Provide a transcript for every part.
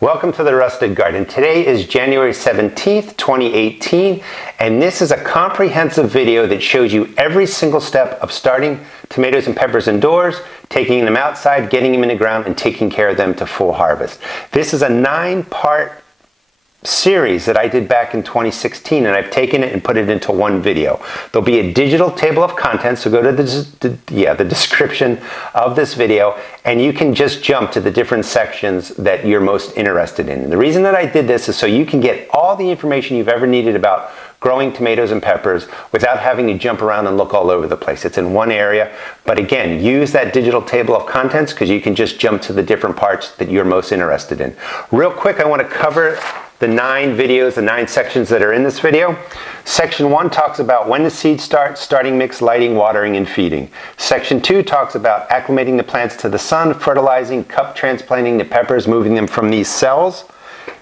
Welcome to the Rustic Garden. Today is January 17th, 2018, and this is a comprehensive video that shows you every single step of starting tomatoes and peppers indoors, taking them outside, getting them in the ground, and taking care of them to full harvest. This is a 9-part series that I did back in 2016, and I've taken it and put it into one video. There'll be a digital table of contents, so go to the description of this video and you can just jump to the different sections that you're most interested in. And the reason that I did this is so you can get all the information you've ever needed about growing tomatoes and peppers without having to jump around and look all over the place. It's in one area, but again, use that digital table of contents because you can just jump to the different parts that you're most interested in. Real quick, I want to cover the 9 videos, the 9 sections that are in this video. Section 1 talks about when the seeds start, starting mix, lighting, watering, and feeding. Section 2 talks about acclimating the plants to the sun, fertilizing, cup transplanting the peppers, moving them from these cells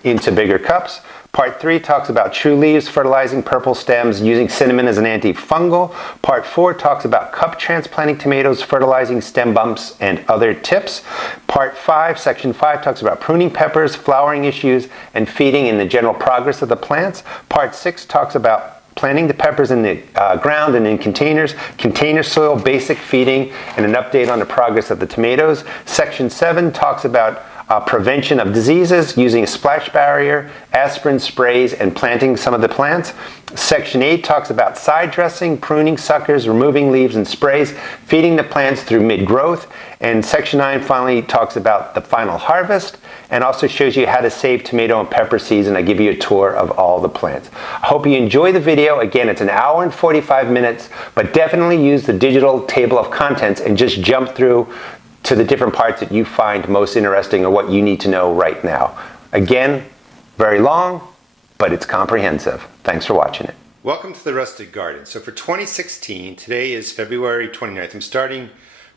into bigger cups. Part 3 talks about true leaves, fertilizing purple stems, using cinnamon as an antifungal. Part 4 talks about cup transplanting tomatoes, fertilizing stem bumps, and other tips. Part 5, section 5, talks about pruning peppers, flowering issues, and feeding and the general progress of the plants. Part 6 talks about planting the peppers in the ground and in containers, container soil, basic feeding, and an update on the progress of the tomatoes. Section 7 talks about prevention of diseases using a splash barrier, aspirin sprays, and planting some of the plants. Section 8 talks about side dressing, pruning suckers, removing leaves and sprays, feeding the plants through mid-growth. And Section 9 finally talks about the final harvest and also shows you how to save tomato and pepper seeds, and I give you a tour of all the plants. I hope you enjoy the video. Again, it's an hour and 45 minutes, but definitely use the digital table of contents and just jump through to the different parts that you find most interesting or what you need to know right now. Again, very long, but it's comprehensive. Thanks for watching it. Welcome to the Rustic Garden. So for 2016, today is February 29th. I'm starting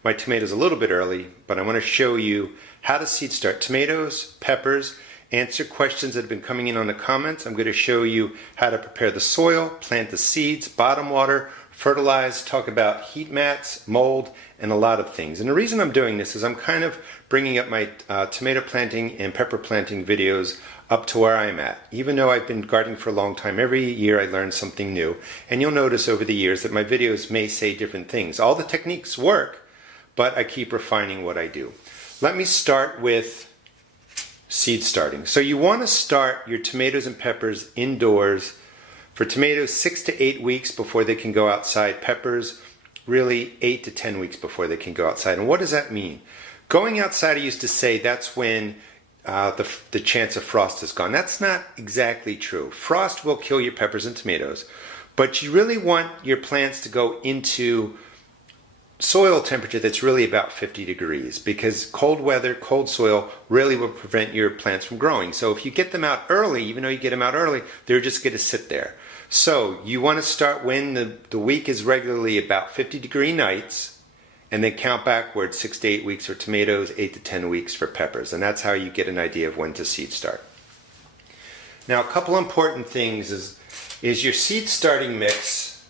my tomatoes a little bit early, but I want to show you how to seed start tomatoes, peppers, answer questions that have been coming in on the comments. I'm going to show you how to prepare the soil, plant the seeds, bottom water, fertilize, talk about heat mats, mold, and a lot of things. And the reason I'm doing this is I'm kind of bringing up my tomato planting and pepper planting videos up to where I'm at. Even though I've been gardening for a long time, every year I learn something new. And you'll notice over the years that my videos may say different things. All the techniques work, but I keep refining what I do. Let me start with seed starting. So you want to start your tomatoes and peppers indoors. For tomatoes, 6 to 8 weeks before they can go outside. Peppers, really 8 to 10 weeks before they can go outside. And what does that mean? Going outside, I used to say that's when the chance of frost is gone. That's not exactly true. Frost will kill your peppers and tomatoes, but you really want your plants to go into soil temperature that's really about 50 degrees because cold weather, cold soil really will prevent your plants from growing. So if you get them out early, even though you get them out early, they're just going to sit there. So you want to start when the week is regularly about 50-degree nights and then count backwards 6 to 8 weeks for tomatoes, 8 to 10 weeks for peppers. And that's how you get an idea of when to seed start. Now a couple important things is your seed starting mix.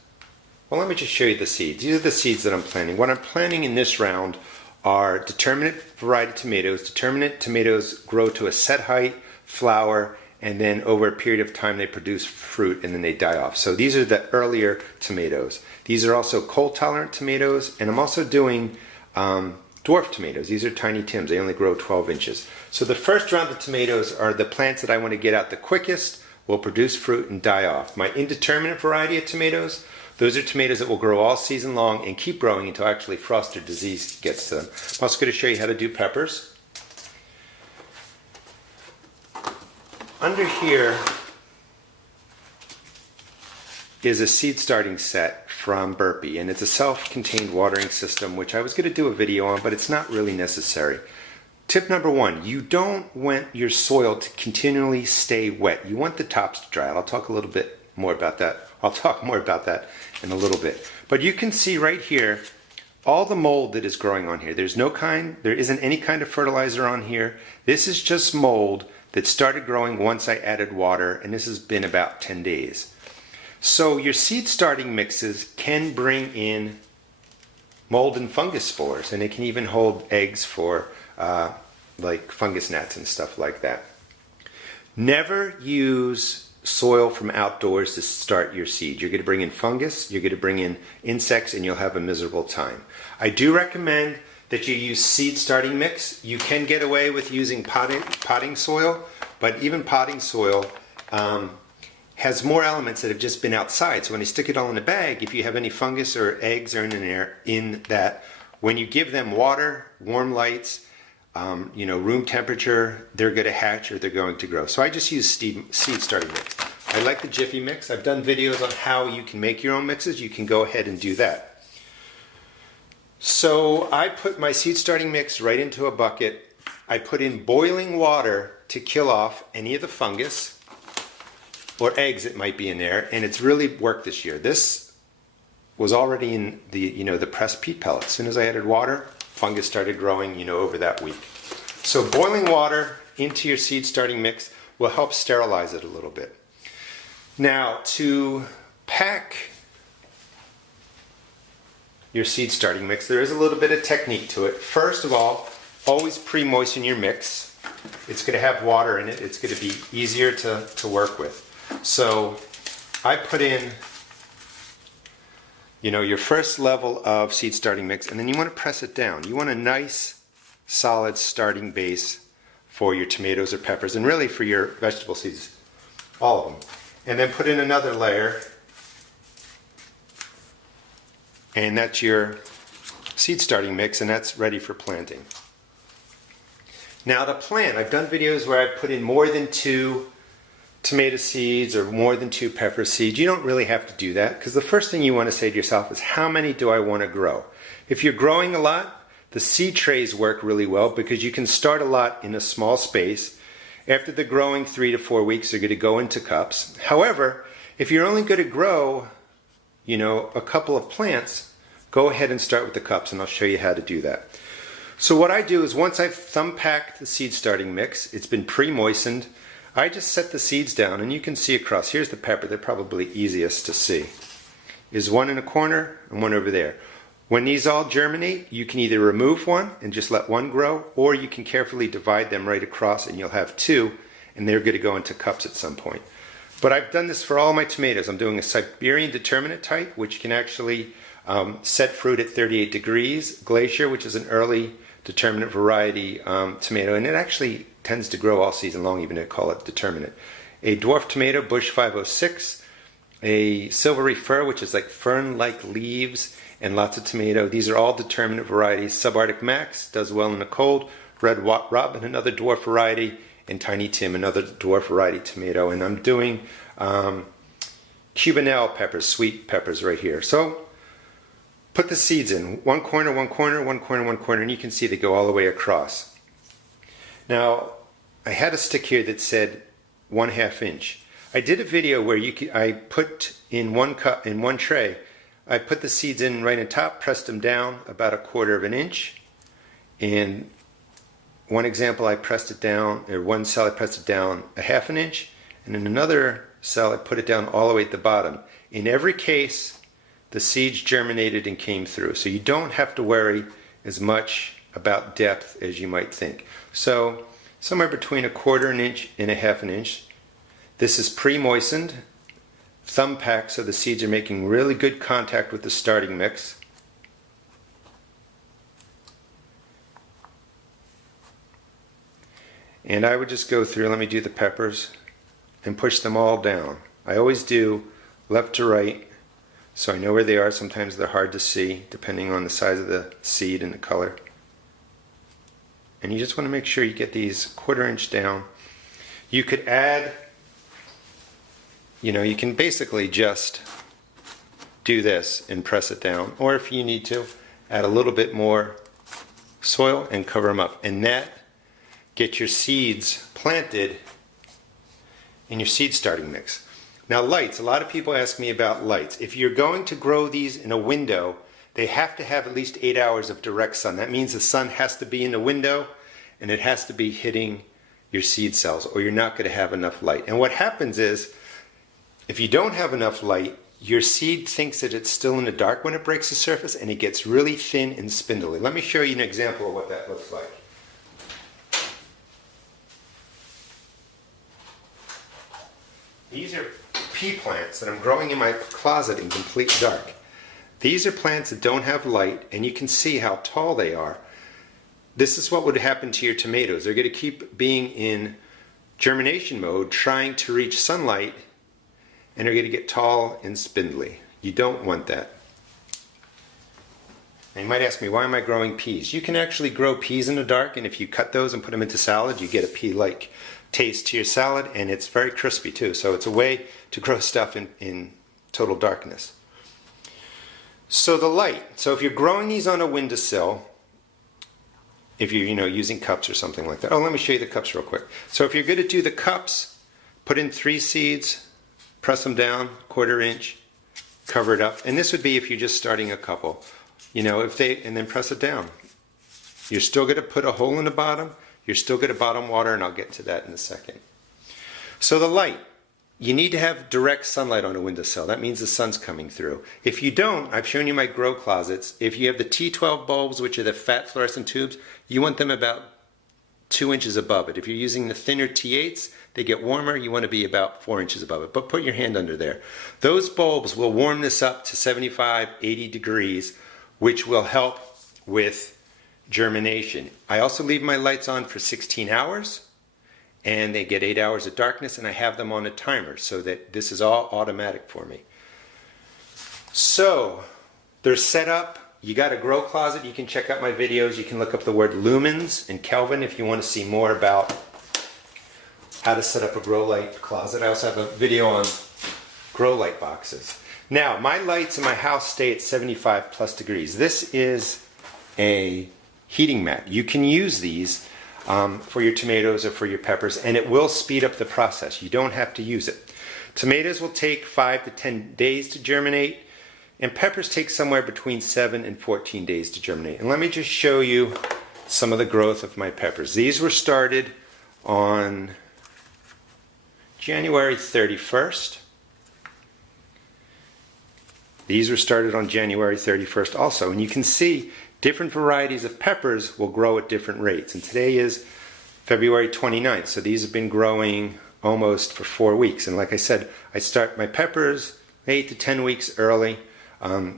Well, let me just show you the seeds. These are the seeds that I'm planting. What I'm planting in this round are determinate variety tomatoes. Determinate tomatoes grow to a set height, flower, and then over a period of time they produce fruit and then they die off. So these are the earlier tomatoes. These are also cold tolerant tomatoes, and I'm also doing dwarf tomatoes. These are tiny Tims. They only grow 12 inches. So the first round of tomatoes are the plants that I want to get out the quickest, will produce fruit and die off. My indeterminate variety of tomatoes, those are tomatoes that will grow all season long and keep growing until actually frost or disease gets to them. I'm also going to show you how to do peppers. Under here is a seed starting set from Burpee, and it's a self-contained watering system which I was going to do a video on, but it's not really necessary. Tip number 1, you don't want your soil to continually stay wet. You want the tops to dry. I'll talk a little bit more about that. I'll talk more about that in a little bit. But you can see right here all the mold that is growing on here. There isn't any kind of fertilizer on here. This is just mold that started growing once I added water, and this has been about 10 days. So your seed starting mixes can bring in mold and fungus spores, and it can even hold eggs for like fungus gnats and stuff like that. Never use soil from outdoors to start your seed. You're going to bring in fungus, you're going to bring in insects, and you'll have a miserable time. I do recommend that you use seed starting mix. You can get away with using potting soil, but even potting soil has more elements that have just been outside. So when you stick it all in a bag, if you have any fungus or eggs or in that, when you give them water, warm lights, room temperature, they're going to hatch or they're going to grow. So I just use seed starting mix. I like the Jiffy mix. I've done videos on how you can make your own mixes. You can go ahead and do that. So I put my seed starting mix right into a bucket. I put in boiling water to kill off any of the fungus or eggs that might be in there, and it's really worked this year. This was already in the pressed peat pellet. As soon as I added water, fungus started growing, over that week. So boiling water into your seed starting mix will help sterilize it a little bit. Now, to pack your seed starting mix, there is a little bit of technique to it. First of all, always pre-moisten your mix. It's going to have water in it. It's going to be easier to work with. So I put in, your first level of seed starting mix, and then you want to press it down. You want a nice, solid starting base for your tomatoes or peppers, and really for your vegetable seeds, all of them. And then put in another layer, and that's your seed starting mix, and that's ready for planting. Now to plant, I've done videos where I've put in more than 2 tomato seeds or more than 2 pepper seeds. You don't really have to do that, because the first thing you want to say to yourself is, how many do I want to grow? If you're growing a lot, the seed trays work really well because you can start a lot in a small space. After the growing 3 to 4 weeks, they're going to go into cups. However, if you're only going to grow a couple of plants, go ahead and start with the cups, and I'll show you how to do that. So what I do is, once I've thumb packed the seed starting mix, it's been pre-moistened, I just set the seeds down, and you can see across. Here's the pepper. They're probably easiest to see. There's one in a corner and one over there. When these all germinate, you can either remove one and just let one grow, or you can carefully divide them right across and you'll have 2, and they're going to go into cups at some point. But I've done this for all my tomatoes. I'm doing a Siberian determinate type, which can actually set fruit at 38 degrees. Glacier, which is an early determinate variety tomato, and it actually tends to grow all season long, even to call it determinate. A dwarf tomato, Bush 506. A silvery fir, which is like fern-like leaves and lots of tomato. These are all determinate varieties. Subarctic Max does well in the cold. Red Robin, another dwarf variety. And Tiny Tim, another dwarf variety tomato. And I'm doing Cubanelle peppers, sweet peppers right here. So put the seeds in. One corner, one corner, one corner, one corner, and you can see they go all the way across. Now, I had a stick here that said 1/2 inch. I did a video where I put in one tray, I put the seeds in right on top, pressed them down about 1/4 inch, and one example I pressed it down, or one cell I pressed it down 1/2 inch, and in another cell I put it down all the way at the bottom. In every case, the seeds germinated and came through, so you don't have to worry as much about depth as you might think. So somewhere between 1/4 inch and 1/2 inch. This is pre-moistened, thumb packed, so the seeds are making really good contact with the starting mix. And I would just go through, let me do the peppers, and push them all down. I always do left to right, so I know where they are. Sometimes they're hard to see, depending on the size of the seed and the color. And you just want to make sure you get these 1/4 inch down. You could add, you can basically just do this and press it down. Or if you need to, add a little bit more soil and cover them up. And that gets your seeds planted in your seed starting mix. Now lights, a lot of people ask me about lights. If you're going to grow these in a window, they have to have at least 8 hours of direct sun. That means the sun has to be in the window and it has to be hitting your seed cells, or you're not going to have enough light. And what happens is, if you don't have enough light, your seed thinks that it's still in the dark when it breaks the surface, and it gets really thin and spindly. Let me show you an example of what that looks like. These are pea plants that I'm growing in my closet in complete dark. These are plants that don't have light, and you can see how tall they are. This is what would happen to your tomatoes. They're going to keep being in germination mode, trying to reach sunlight, and they're going to get tall and spindly. You don't want that. Now you might ask me, why am I growing peas? You can actually grow peas in the dark, and if you cut those and put them into salad, you get a pea-like taste to your salad, and it's very crispy too. So it's a way to grow stuff in total darkness. So the light. So if you're growing these on a windowsill, if you're using cups or something like that. Oh, let me show you the cups real quick. So if you're going to do the cups, put in 3 seeds, press them down, 1/4 inch, cover it up. And this would be if you're just starting a couple. And then press it down. You're still going to put a hole in the bottom. You're still going to bottom water, and I'll get to that in a second. So the light. You need to have direct sunlight on a windowsill. That means the sun's coming through. If you don't, I've shown you my grow closets. If you have the T12 bulbs, which are the fat fluorescent tubes, you want them about 2 inches above it. If you're using the thinner T8s, they get warmer. You want to be about 4 inches above it. But put your hand under there. Those bulbs will warm this up to 75, 80 degrees, which will help with germination. I also leave my lights on for 16 hours. And they get 8 hours of darkness, and I have them on a timer so that this is all automatic for me. So they're set up. You got a grow closet. You can check out my videos. You can look up the word lumens and Kelvin if you want to see more about how to set up a grow light closet. I also have a video on grow light boxes. Now, my lights in my house stay at 75 plus degrees. This is a heating mat. You can use these for your tomatoes or for your peppers, and it will speed up the process. You don't have to use it. Tomatoes will take 5 to 10 days to germinate, and peppers take somewhere between 7 and 14 days to germinate. And let me just show you some of the growth of my peppers. These were started on January 31st. These were started on January 31st also, and you can see different varieties of peppers will grow at different rates. And today is February 29th, so these have been growing almost for 4 weeks. And like I said, I start my peppers 8 to 10 weeks early,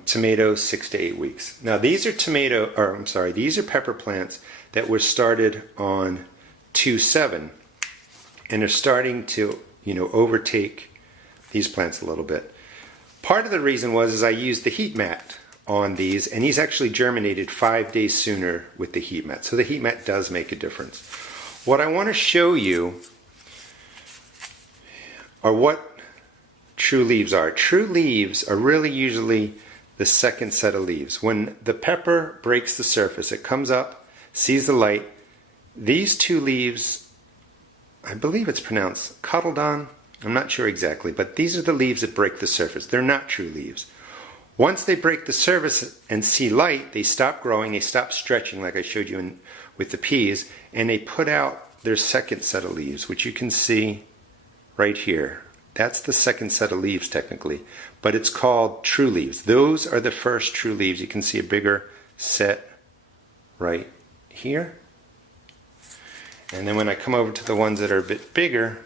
tomatoes 6 to 8 weeks. Now these are these are pepper plants that were started on 2/7, and they're starting to overtake these plants a little bit. Part of the reason is I used the heat mat on these, and these actually germinated 5 days sooner with the heat mat. So the heat mat does make a difference. What I want to show you are what true leaves are. True leaves are really usually the second set of leaves. When the pepper breaks the surface, it comes up, sees the light. These 2 leaves, I believe it's pronounced cotyledon, I'm not sure exactly, but these are the leaves that break the surface. They're not true leaves. Once they break the surface and see light, they stop growing, they stop stretching like I showed you with the peas, and they put out their second set of leaves, which you can see right here. That's the second set of leaves technically, but it's called true leaves. Those are the first true leaves. You can see a bigger set right here. And then when I come over to the ones that are a bit bigger,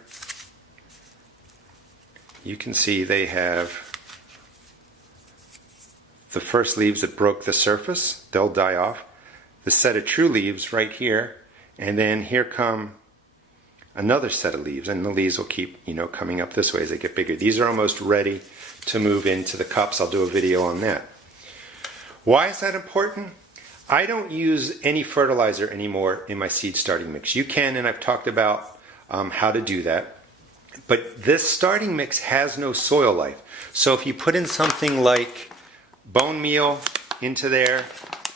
you can see they have the first leaves that broke the surface. They'll die off. The set of true leaves right here, and then here come another set of leaves, and the leaves will keep coming up this way as they get bigger. These are almost ready to move into the cups. I'll do a video on that. Why is that important? I don't use any fertilizer anymore in my seed starting mix. You can, and I've talked about how to do that. But this starting mix has no soil life. So if you put in something like bone meal into there,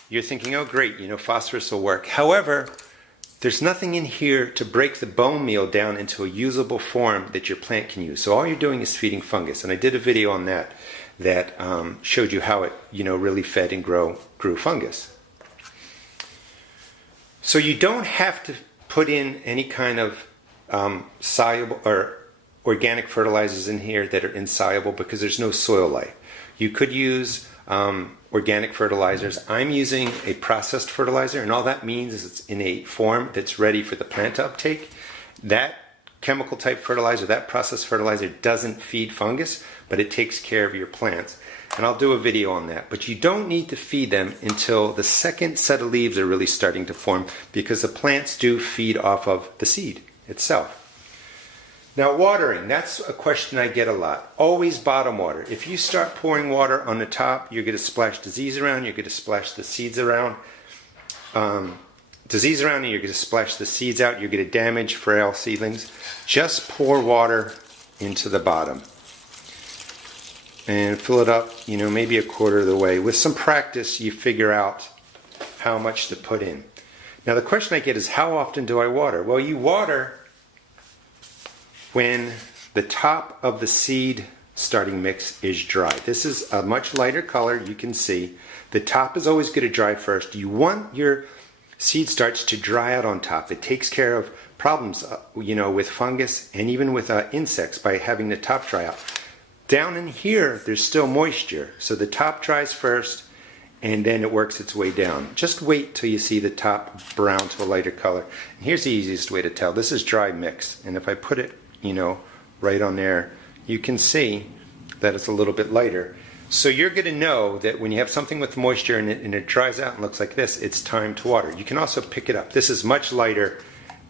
you're thinking, oh great, phosphorus will work. However, there's nothing in here to break the bone meal down into a usable form that your plant can use. So all you're doing is feeding fungus. And I did a video on that showed you how it really fed and grew fungus. So you don't have to put in any kind of soluble or organic fertilizers in here that are insoluble because there's no soil life. You could use organic fertilizers. I'm using a processed fertilizer, and all that means is it's in a form that's ready for the plant to uptake. That chemical type fertilizer, that processed fertilizer doesn't feed fungus, but it takes care of your plants. And I'll do a video on that. But you don't need to feed them until the second set of leaves are really starting to form, because the plants do feed off of the seed itself. Now watering, that's a question I get a lot. Always bottom water. If you start pouring water on the top, you're going to splash disease around, you're going to splash the seeds around. And you're going to splash the seeds out, you're going to damage frail seedlings. Just pour water into the bottom. And fill it up, maybe a quarter of the way. With some practice, you figure out how much to put in. Now the question I get is, how often do I water? Well, you water when the top of the seed starting mix is dry. This is a much lighter color, you can see. The top is always going to dry first. You want your seed starch to dry out on top. It takes care of problems, with fungus and even with insects by having the top dry out. Down in here, there's still moisture, so the top dries first, and then it works its way down. Just wait till you see the top brown to a lighter color. And here's the easiest way to tell. This is dry mix, and if I put it, right on there, you can see that it's a little bit lighter. So you're going to know that when you have something with moisture in it and it dries out and looks like this, it's time to water. You can also pick it up. This is much lighter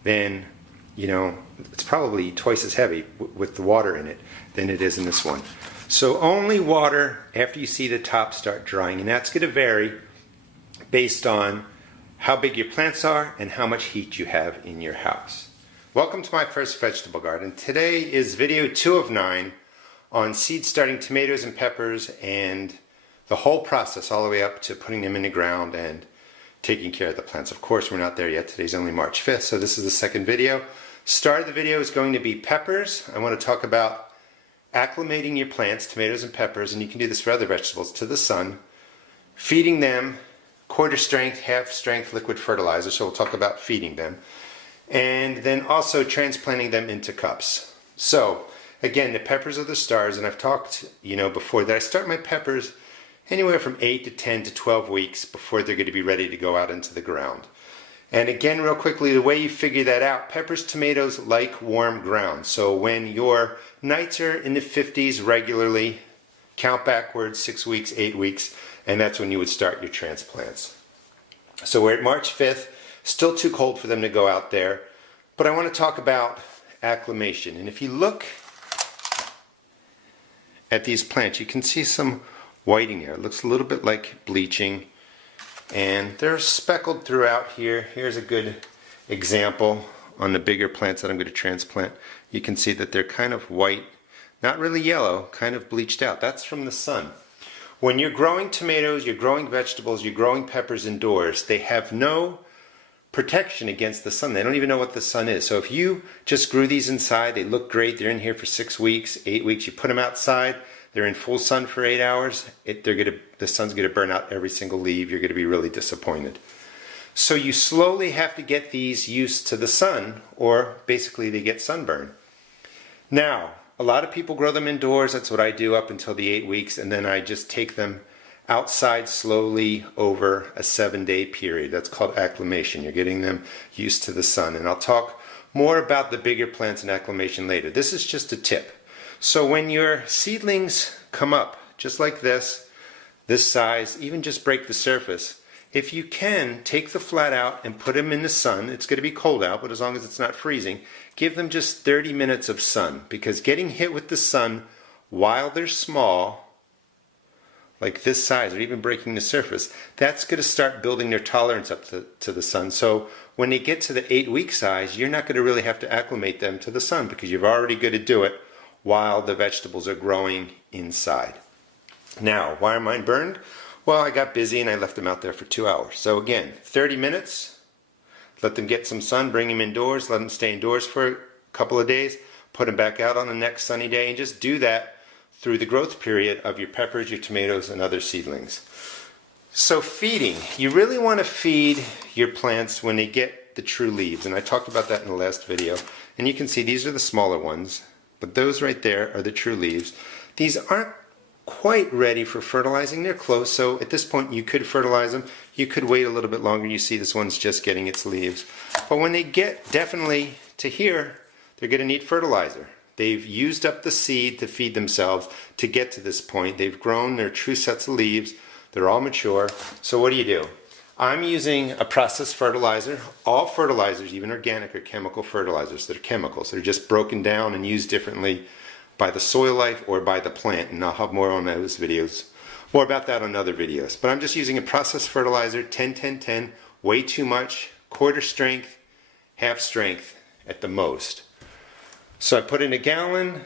than, it's probably twice as heavy with the water in it than it is in this one. So only water after you see the top start drying, and that's going to vary based on how big your plants are and how much heat you have in your house. Welcome to my first vegetable garden. Today is video 2 of 9 on seed starting tomatoes and peppers and the whole process all the way up to putting them in the ground and taking care of the plants. Of course, we're not there yet. Today's only March 5th, so this is the second video. Start of the video is going to be peppers. I want to talk about acclimating your plants, tomatoes and peppers, and you can do this for other vegetables, to the sun, feeding them quarter strength, half strength liquid fertilizer, so we'll talk about feeding them, and then also transplanting them into cups. So again, the peppers are the stars, and I've talked before that I start my peppers anywhere from 8 to 10 to 12 weeks before they're going to be ready to go out into the ground. And again, real quickly, the way you figure that out, peppers, tomatoes like warm ground. So when your nights are in the 50s regularly, count backwards 6 weeks, 8 weeks, and that's when you would start your transplants. So we're at March 5th, still too cold for them to go out there, but I want to talk about acclimation. And if you look at these plants, you can see some whiting there. It looks a little bit like bleaching. And they're speckled throughout here. Here's a good example on the bigger plants that I'm going to transplant. You can see that they're kind of white, not really yellow, kind of bleached out. That's from the sun. When you're growing tomatoes, you're growing vegetables, you're growing peppers indoors, they have no protection against the sun. They don't even know what the sun is. So if you just grew these inside, they look great, they're in here for 6 weeks, 8 weeks, you put them outside, they're in full sun for 8 hours, the sun's going to burn out every single leaf. You're going to be really disappointed. So you slowly have to get these used to the sun, or basically they get sunburn. Now, a lot of people grow them indoors. That's what I do up until the 8 weeks, and then I just take them outside slowly over a 7-day period. That's called acclimation. You're getting them used to the sun. And I'll talk more about the bigger plants and acclimation later. This is just a tip. So when your seedlings come up, just like this size, even just break the surface, if you can, take the flat out and put them in the sun. It's going to be cold out, but as long as it's not freezing, give them just 30 minutes of sun, because getting hit with the sun while they're small, like this size, or even breaking the surface, that's going to start building their tolerance up to the sun. So when they get to the 8-week size, you're not going to really have to acclimate them to the sun, because you've already got to do it while the vegetables are growing inside. Now, why are mine burned? Well, I got busy and I left them out there for 2 hours. So again, 30 minutes, let them get some sun, bring them indoors, let them stay indoors for a couple of days, put them back out on the next sunny day, and just do that through the growth period of your peppers, your tomatoes, and other seedlings. So feeding, you really want to feed your plants when they get the true leaves, and I talked about that in the last video. And you can see these are the smaller ones, but those right there are the true leaves. These aren't quite ready for fertilizing. They're close, so at this point you could fertilize them. You could wait a little bit longer. You see this one's just getting its leaves. But when they get definitely to here, they're going to need fertilizer. They've used up the seed to feed themselves to get to this point. They've grown their true sets of leaves. They're all mature. So what do? I'm using a processed fertilizer. All fertilizers, even organic, are chemical fertilizers. They're chemicals. They're just broken down and used differently by the soil life or by the plant. And I'll have more on those videos. More about that on other videos. But I'm just using a processed fertilizer, 10-10-10, way too much, quarter strength, half strength at the most. So I put in a gallon,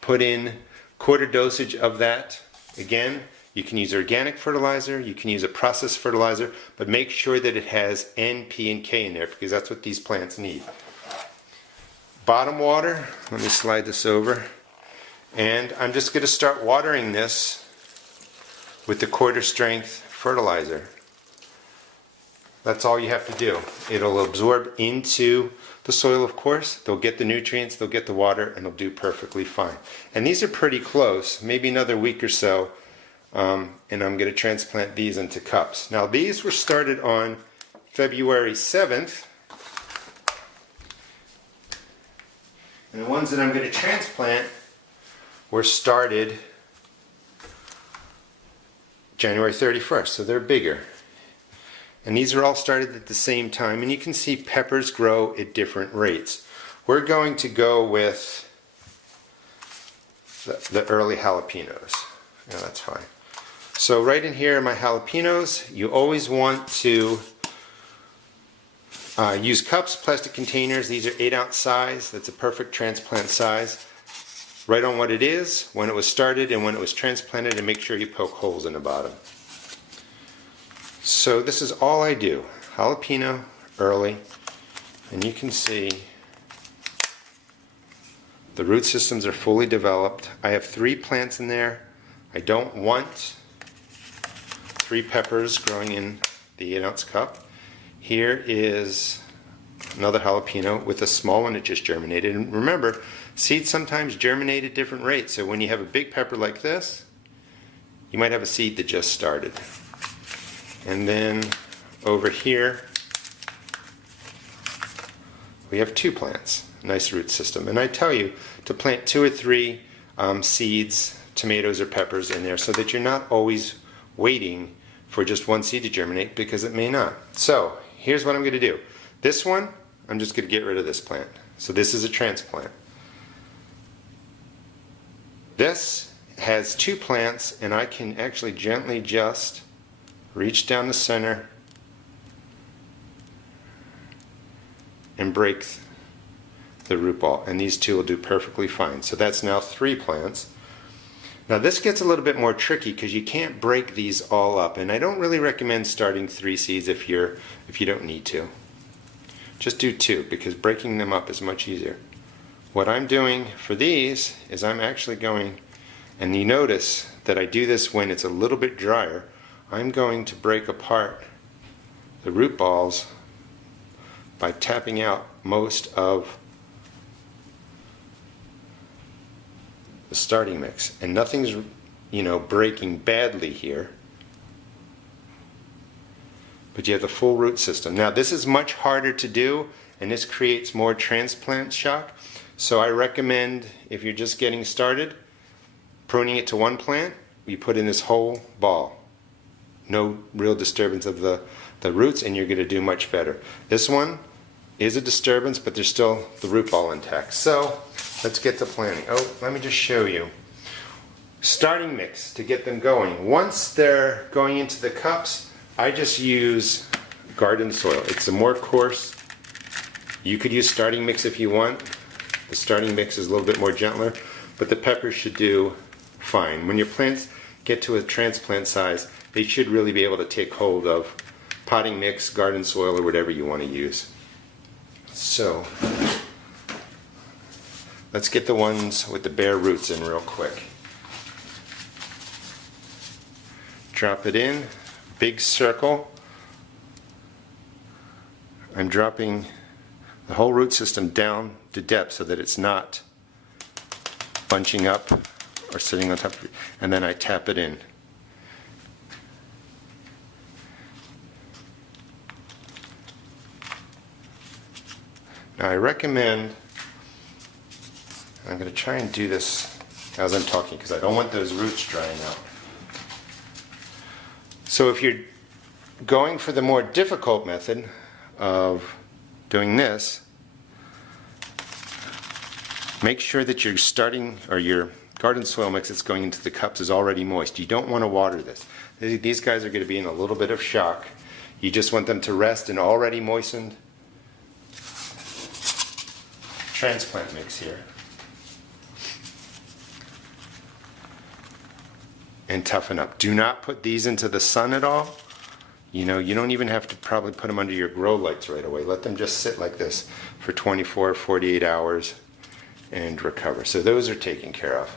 put in quarter dosage of that. Again, you can use organic fertilizer, you can use a processed fertilizer, but make sure that it has N, P, and K in there because that's what these plants need. Bottom water, let me slide this over. And I'm just going to start watering this with the quarter strength fertilizer. That's all you have to do. It'll absorb into the soil, of course. They'll get the nutrients, they'll get the water, and they'll do perfectly fine. And these are pretty close, maybe another week or so, and I'm going to transplant these into cups. Now these were started on February 7th, and the ones that I'm going to transplant were started January 31st, so they're bigger. And these are all started at the same time, and you can see peppers grow at different rates. We're going to go with the early jalapenos. Yeah, that's fine. So right in here are my jalapenos. You always want to use cups, plastic containers. These are 8-ounce size. That's a perfect transplant size. Right on what it is, when it was started and when it was transplanted, and make sure you poke holes in the bottom. So this is all I do. Jalapeno early, and you can see the root systems are fully developed. I have 3 plants in there. I don't want 3 peppers growing in the 8-ounce cup. Here is another jalapeno with a small one that just germinated. And remember, seeds sometimes germinate at different rates. So when you have a big pepper like this, you might have a seed that just started. And then over here, we have 2 plants. Nice root system. And I tell you to plant 2 or 3 seeds, tomatoes or peppers in there, so that you're not always waiting for just one seed to germinate, because it may not. So here's what I'm going to do. This one, I'm just going to get rid of this plant. So this is a transplant. This has 2 plants, and I can actually gently just reach down the center and break the root ball, and these 2 will do perfectly fine. So that's now 3 plants. Now this gets a little bit more tricky because you can't break these all up, and I don't really recommend starting 3 seeds if you don't need to. Just do 2, because breaking them up is much easier. What I'm doing for these is I'm actually going, and you notice that I do this when it's a little bit drier, I'm going to break apart the root balls by tapping out most of the starting mix. And nothing's, breaking badly here. But you have the full root system. Now this is much harder to do, and this creates more transplant shock. So I recommend, if you're just getting started, pruning it to 1 plant, you put in this whole ball. No real disturbance of the roots, and you're going to do much better. This one is a disturbance, but there's still the root ball intact. So let's get to planting. Oh, let me just show you. Starting mix to get them going. Once they're going into the cups, I just use garden soil. It's a more coarse. You could use starting mix if you want. The starting mix is a little bit more gentler, but the peppers should do fine. When your plants get to a transplant size, they should really be able to take hold of potting mix, garden soil, or whatever you want to use. So let's get the ones with the bare roots in real quick. Drop it in, big circle. I'm dropping the whole root system down to depth so that it's not bunching up or sitting on top of it, and then I tap it in. Now I recommend I'm going to try and do this as I'm talking because I don't want those roots drying out. So if you're going for the more difficult method of doing this, make sure that you're starting, or your garden soil mix that's going into the cups is already moist. You don't want to water this. These guys are going to be in a little bit of shock. You just want them to rest in already moistened transplant mix here. And toughen up. Do not put these into the sun at all. You know, you don't even have to probably put them under your grow lights right away. Let them just sit like this for 24 or 48 hours and recover. So those are taken care of.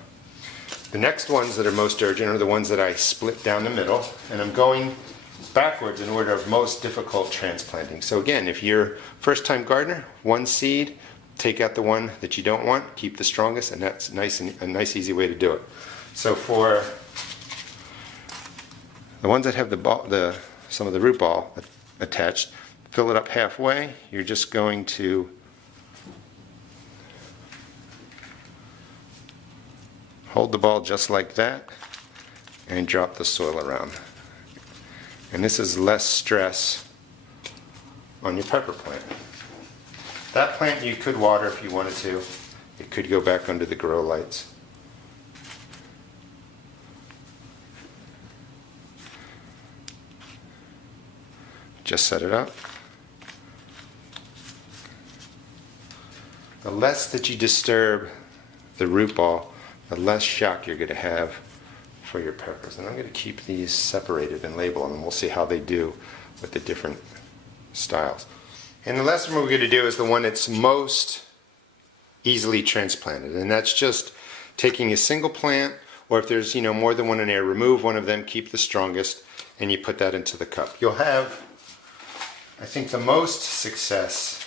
The next ones that are most urgent are the ones that I split down the middle, and I'm going backwards in order of most difficult transplanting. So again, if you're first time gardener, one seed, take out the one that you don't want, keep the strongest, and that's nice and a nice easy way to do it. So for the ones that have the ball, some of the root ball attached, fill it up halfway. You're just going to hold the ball just like that and drop the soil around. And this is less stress on your pepper plant. That plant you could water if you wanted to. It could go back under the grow lights. Just set it up. The less that you disturb the root ball, the less shock you're going to have for your peppers. And I'm going to keep these separated and label them, and we'll see how they do with the different styles. And the last one we're going to do is the one that's most easily transplanted, and that's just taking a single plant, or if there's more than one in there, remove one of them, keep the strongest, and you put that into the cup. You'll have, I think, the most success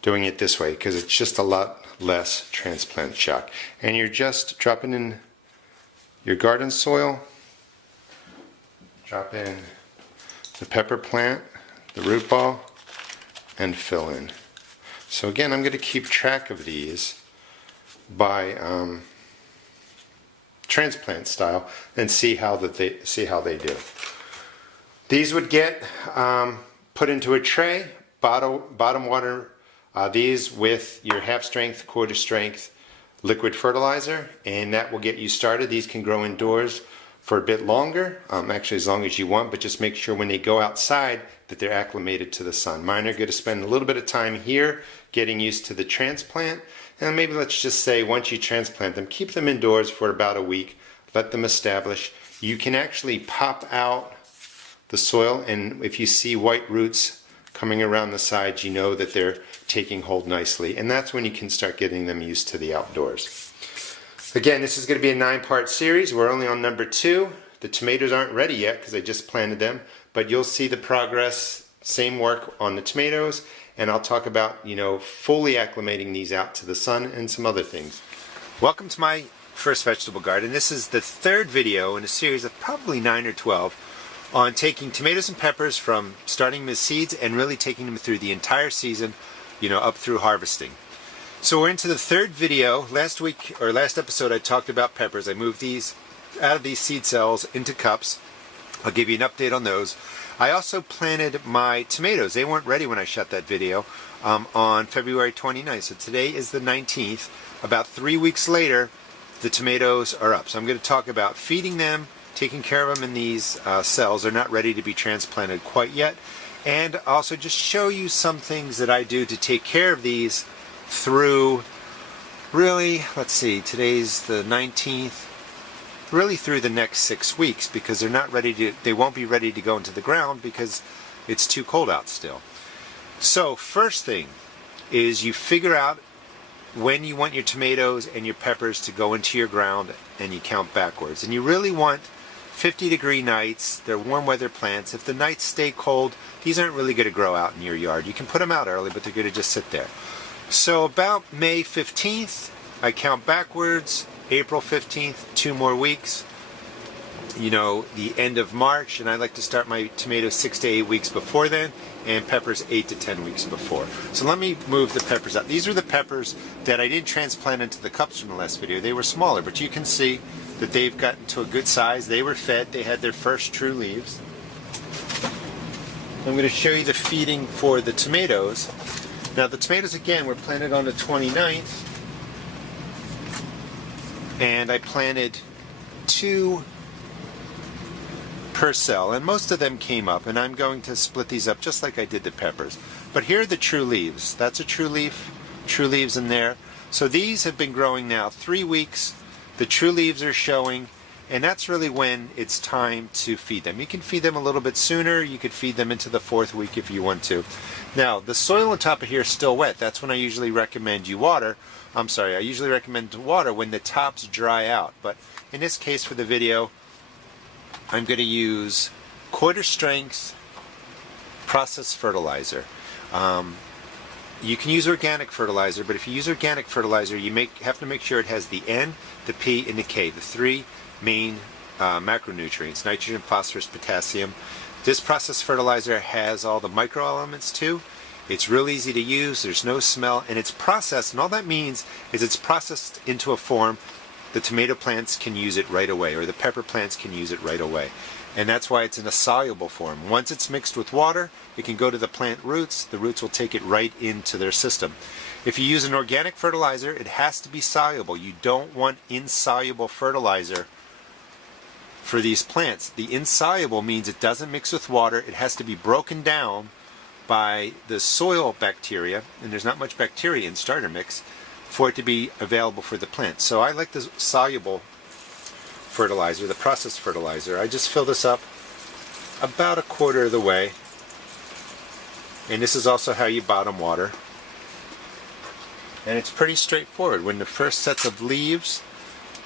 doing it this way because it's just a lot less transplant shock. And you're just dropping in your garden soil, drop in the pepper plant, the root ball, and fill in. So again, I'm going to keep track of these by transplant style and see how they do. These would get put into a tray, bottom water these with your half strength, quarter strength liquid fertilizer, and that will get you started. These can grow indoors for a bit longer, actually as long as you want, but just make sure when they go outside that they're acclimated to the sun. Mine are going to spend a little bit of time here getting used to the transplant, and maybe let's just say once you transplant them, keep them indoors for about a week, let them establish. You can actually pop out the soil, and if you see white roots coming around the sides, you know that they're taking hold nicely, and that's when you can start getting them used to the outdoors. Again, this is going to be a 9-part series. We're only on number 2. The tomatoes aren't ready yet because I just planted them, but you'll see the progress, same work on the tomatoes, and I'll talk about, fully acclimating these out to the sun and some other things. Welcome to my first vegetable garden. This is the 3rd video in a series of probably 9 or 12 on taking tomatoes and peppers from starting them as seeds and really taking them through the entire season, up through harvesting. So we're into the 3rd video. Last episode I talked about peppers. I moved these out of these seed cells into cups. I'll give you an update on those. I also planted my tomatoes. They weren't ready when I shot that video on February 29th. So today is the 19th. About 3 weeks later, the tomatoes are up. So I'm going to talk about feeding them, taking care of them in these cells. They're not ready to be transplanted quite yet. And also just show you some things that I do to take care of these through, really, let's see, today's the 19th, really through the next 6 weeks, because they won't be ready to go into the ground because it's too cold out still. So first thing is you figure out when you want your tomatoes and your peppers to go into your ground, and you count backwards. And you really want 50-degree nights. They're warm weather plants. If the nights stay cold, these aren't really going to grow out in your yard. You can put them out early, but they're going to just sit there. So about May 15th, I count backwards. April 15th, 2 more weeks. you know, the end of March, and I like to start my tomatoes 6 to 8 weeks before then, and peppers 8 to 10 weeks before. So let me move the peppers out. These are the peppers that I didn't transplant into the cups from the last video. They were smaller, but you can see that they've gotten to a good size. They were fed. They had their first true leaves. I'm going to show you the feeding for the tomatoes. Now the tomatoes, again, were planted on the 29th, and I planted 2 per cell, and most of them came up, and I'm going to split these up just like I did the peppers. But here are the true leaves. That's a true leaf, true leaves in there. So these have been growing now 3 weeks. The true leaves are showing, and that's really when it's time to feed them. You can feed them a little bit sooner. You could feed them into the 4th week if you want to. Now, the soil on top of here is still wet. That's when I usually recommend you water. I usually recommend to water when the tops dry out. But in this case for the video, I'm going to use quarter strength processed fertilizer. You can use organic fertilizer, but if you use organic fertilizer, you have to make sure it has the N, the P, and the K, the 3 main macronutrients: nitrogen, phosphorus, potassium. This processed fertilizer has all the microelements too. It's real easy to use, there's no smell, and it's processed, and all that means is it's processed into a form the tomato plants can use it right away, or the pepper plants can use it right away. And that's why it's in a soluble form. Once it's mixed with water, it can go to the plant roots. The roots will take it right into their system. If you use an organic fertilizer, it has to be soluble. You don't want insoluble fertilizer for these plants. The insoluble means it doesn't mix with water. It has to be broken down by the soil bacteria, and there's not much bacteria in starter mix, for it to be available for the plant. So I like the soluble fertilizer, the processed fertilizer. I just fill this up about a quarter of the way. And this is also how you bottom water. And it's pretty straightforward. When the first sets of leaves,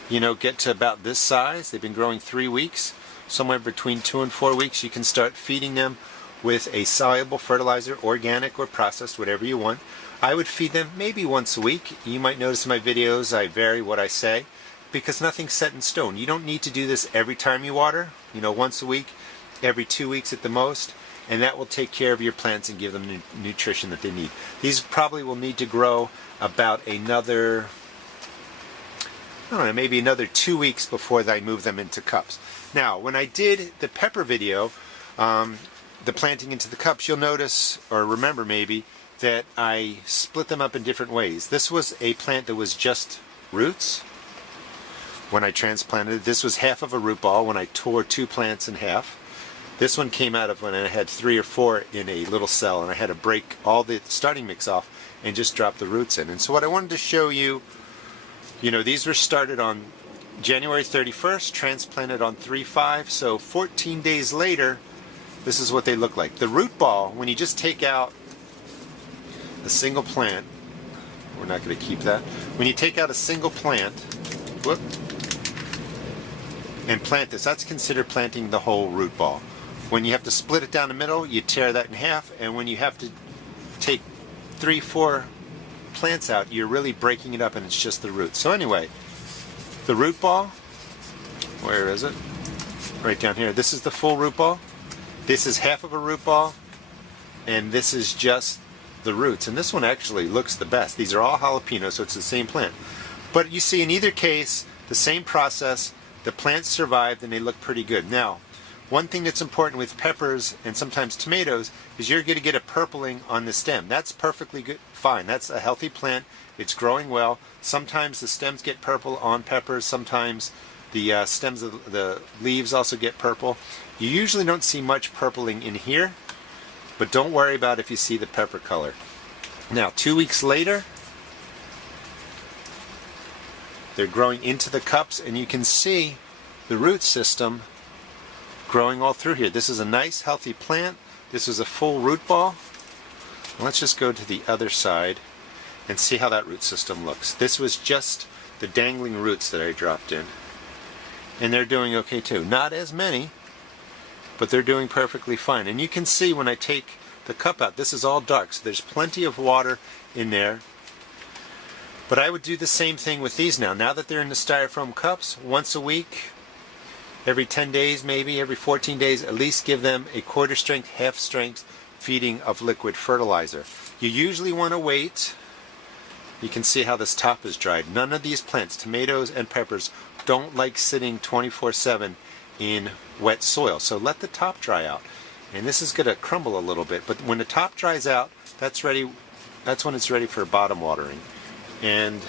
you know, get to about this size, they've been growing 3 weeks, somewhere between 2 and 4 weeks, you can start feeding them with a soluble fertilizer, organic or processed, whatever you want. I would feed them maybe once a week. You might notice in my videos I vary what I say, because nothing's set in stone. You don't need to do this every time you water, you know, once a week, every 2 weeks at the most, and that will take care of your plants and give them the nutrition that they need. These probably will need to grow about another, I don't know, maybe another 2 weeks before I move them into cups. Now, when I did the pepper video, the planting into the cups, you'll notice, or remember maybe, that I split them up in different ways. This was a plant that was just roots when I transplanted it. This was half of a root ball when I tore 2 plants in half. This one came out of when I had 3 or 4 in a little cell, and I had to break all the starting mix off and just drop the roots in. And so what I wanted to show you, you know, these were started on January 31st, transplanted on 3/5, so 14 days later, this is what they look like. The root ball, when you just take out a single plant, we're not going to keep that. When you take out a single plant, whoop, and plant this, that's considered planting the whole root ball. When you have to split it down the middle, you tear that in half, and when you have to take 3, 4 plants out, you're really breaking it up and it's just the root. So anyway, the root ball, where is it? Right down here. This is the full root ball. This is half of a root ball, and this is just the roots. And this one actually looks the best. These are all jalapeno, so it's the same plant. But you see, in either case, the same process, the plants survived and they look pretty good. Now, one thing that's important with peppers and sometimes tomatoes is you're going to get a purpling on the stem. That's perfectly good, fine. That's a healthy plant. It's growing well. Sometimes the stems get purple on peppers. Sometimes the stems of the leaves also get purple. You usually don't see much purpling in here, but don't worry about if you see the pepper color. Now, 2 weeks later, they're growing into the cups, and you can see the root system growing all through here. This is a nice, healthy plant. This is a full root ball. Let's just go to the other side and see how that root system looks. This was just the dangling roots that I dropped in. And they're doing okay too. Not as many, but they're doing perfectly fine. And you can see when I take the cup out, this is all dark, so there's plenty of water in there. But I would do the same thing with these now. Now that they're in the styrofoam cups, once a week, every 10 days, maybe every 14 days, at least give them a quarter strength, half strength feeding of liquid fertilizer. You usually want to wait. You can see how this top is dried. None of these plants, tomatoes and peppers, don't like sitting 24/7 in wet soil. So let the top dry out. And this is going to crumble a little bit, but when the top dries out, that's when it's ready for bottom watering. And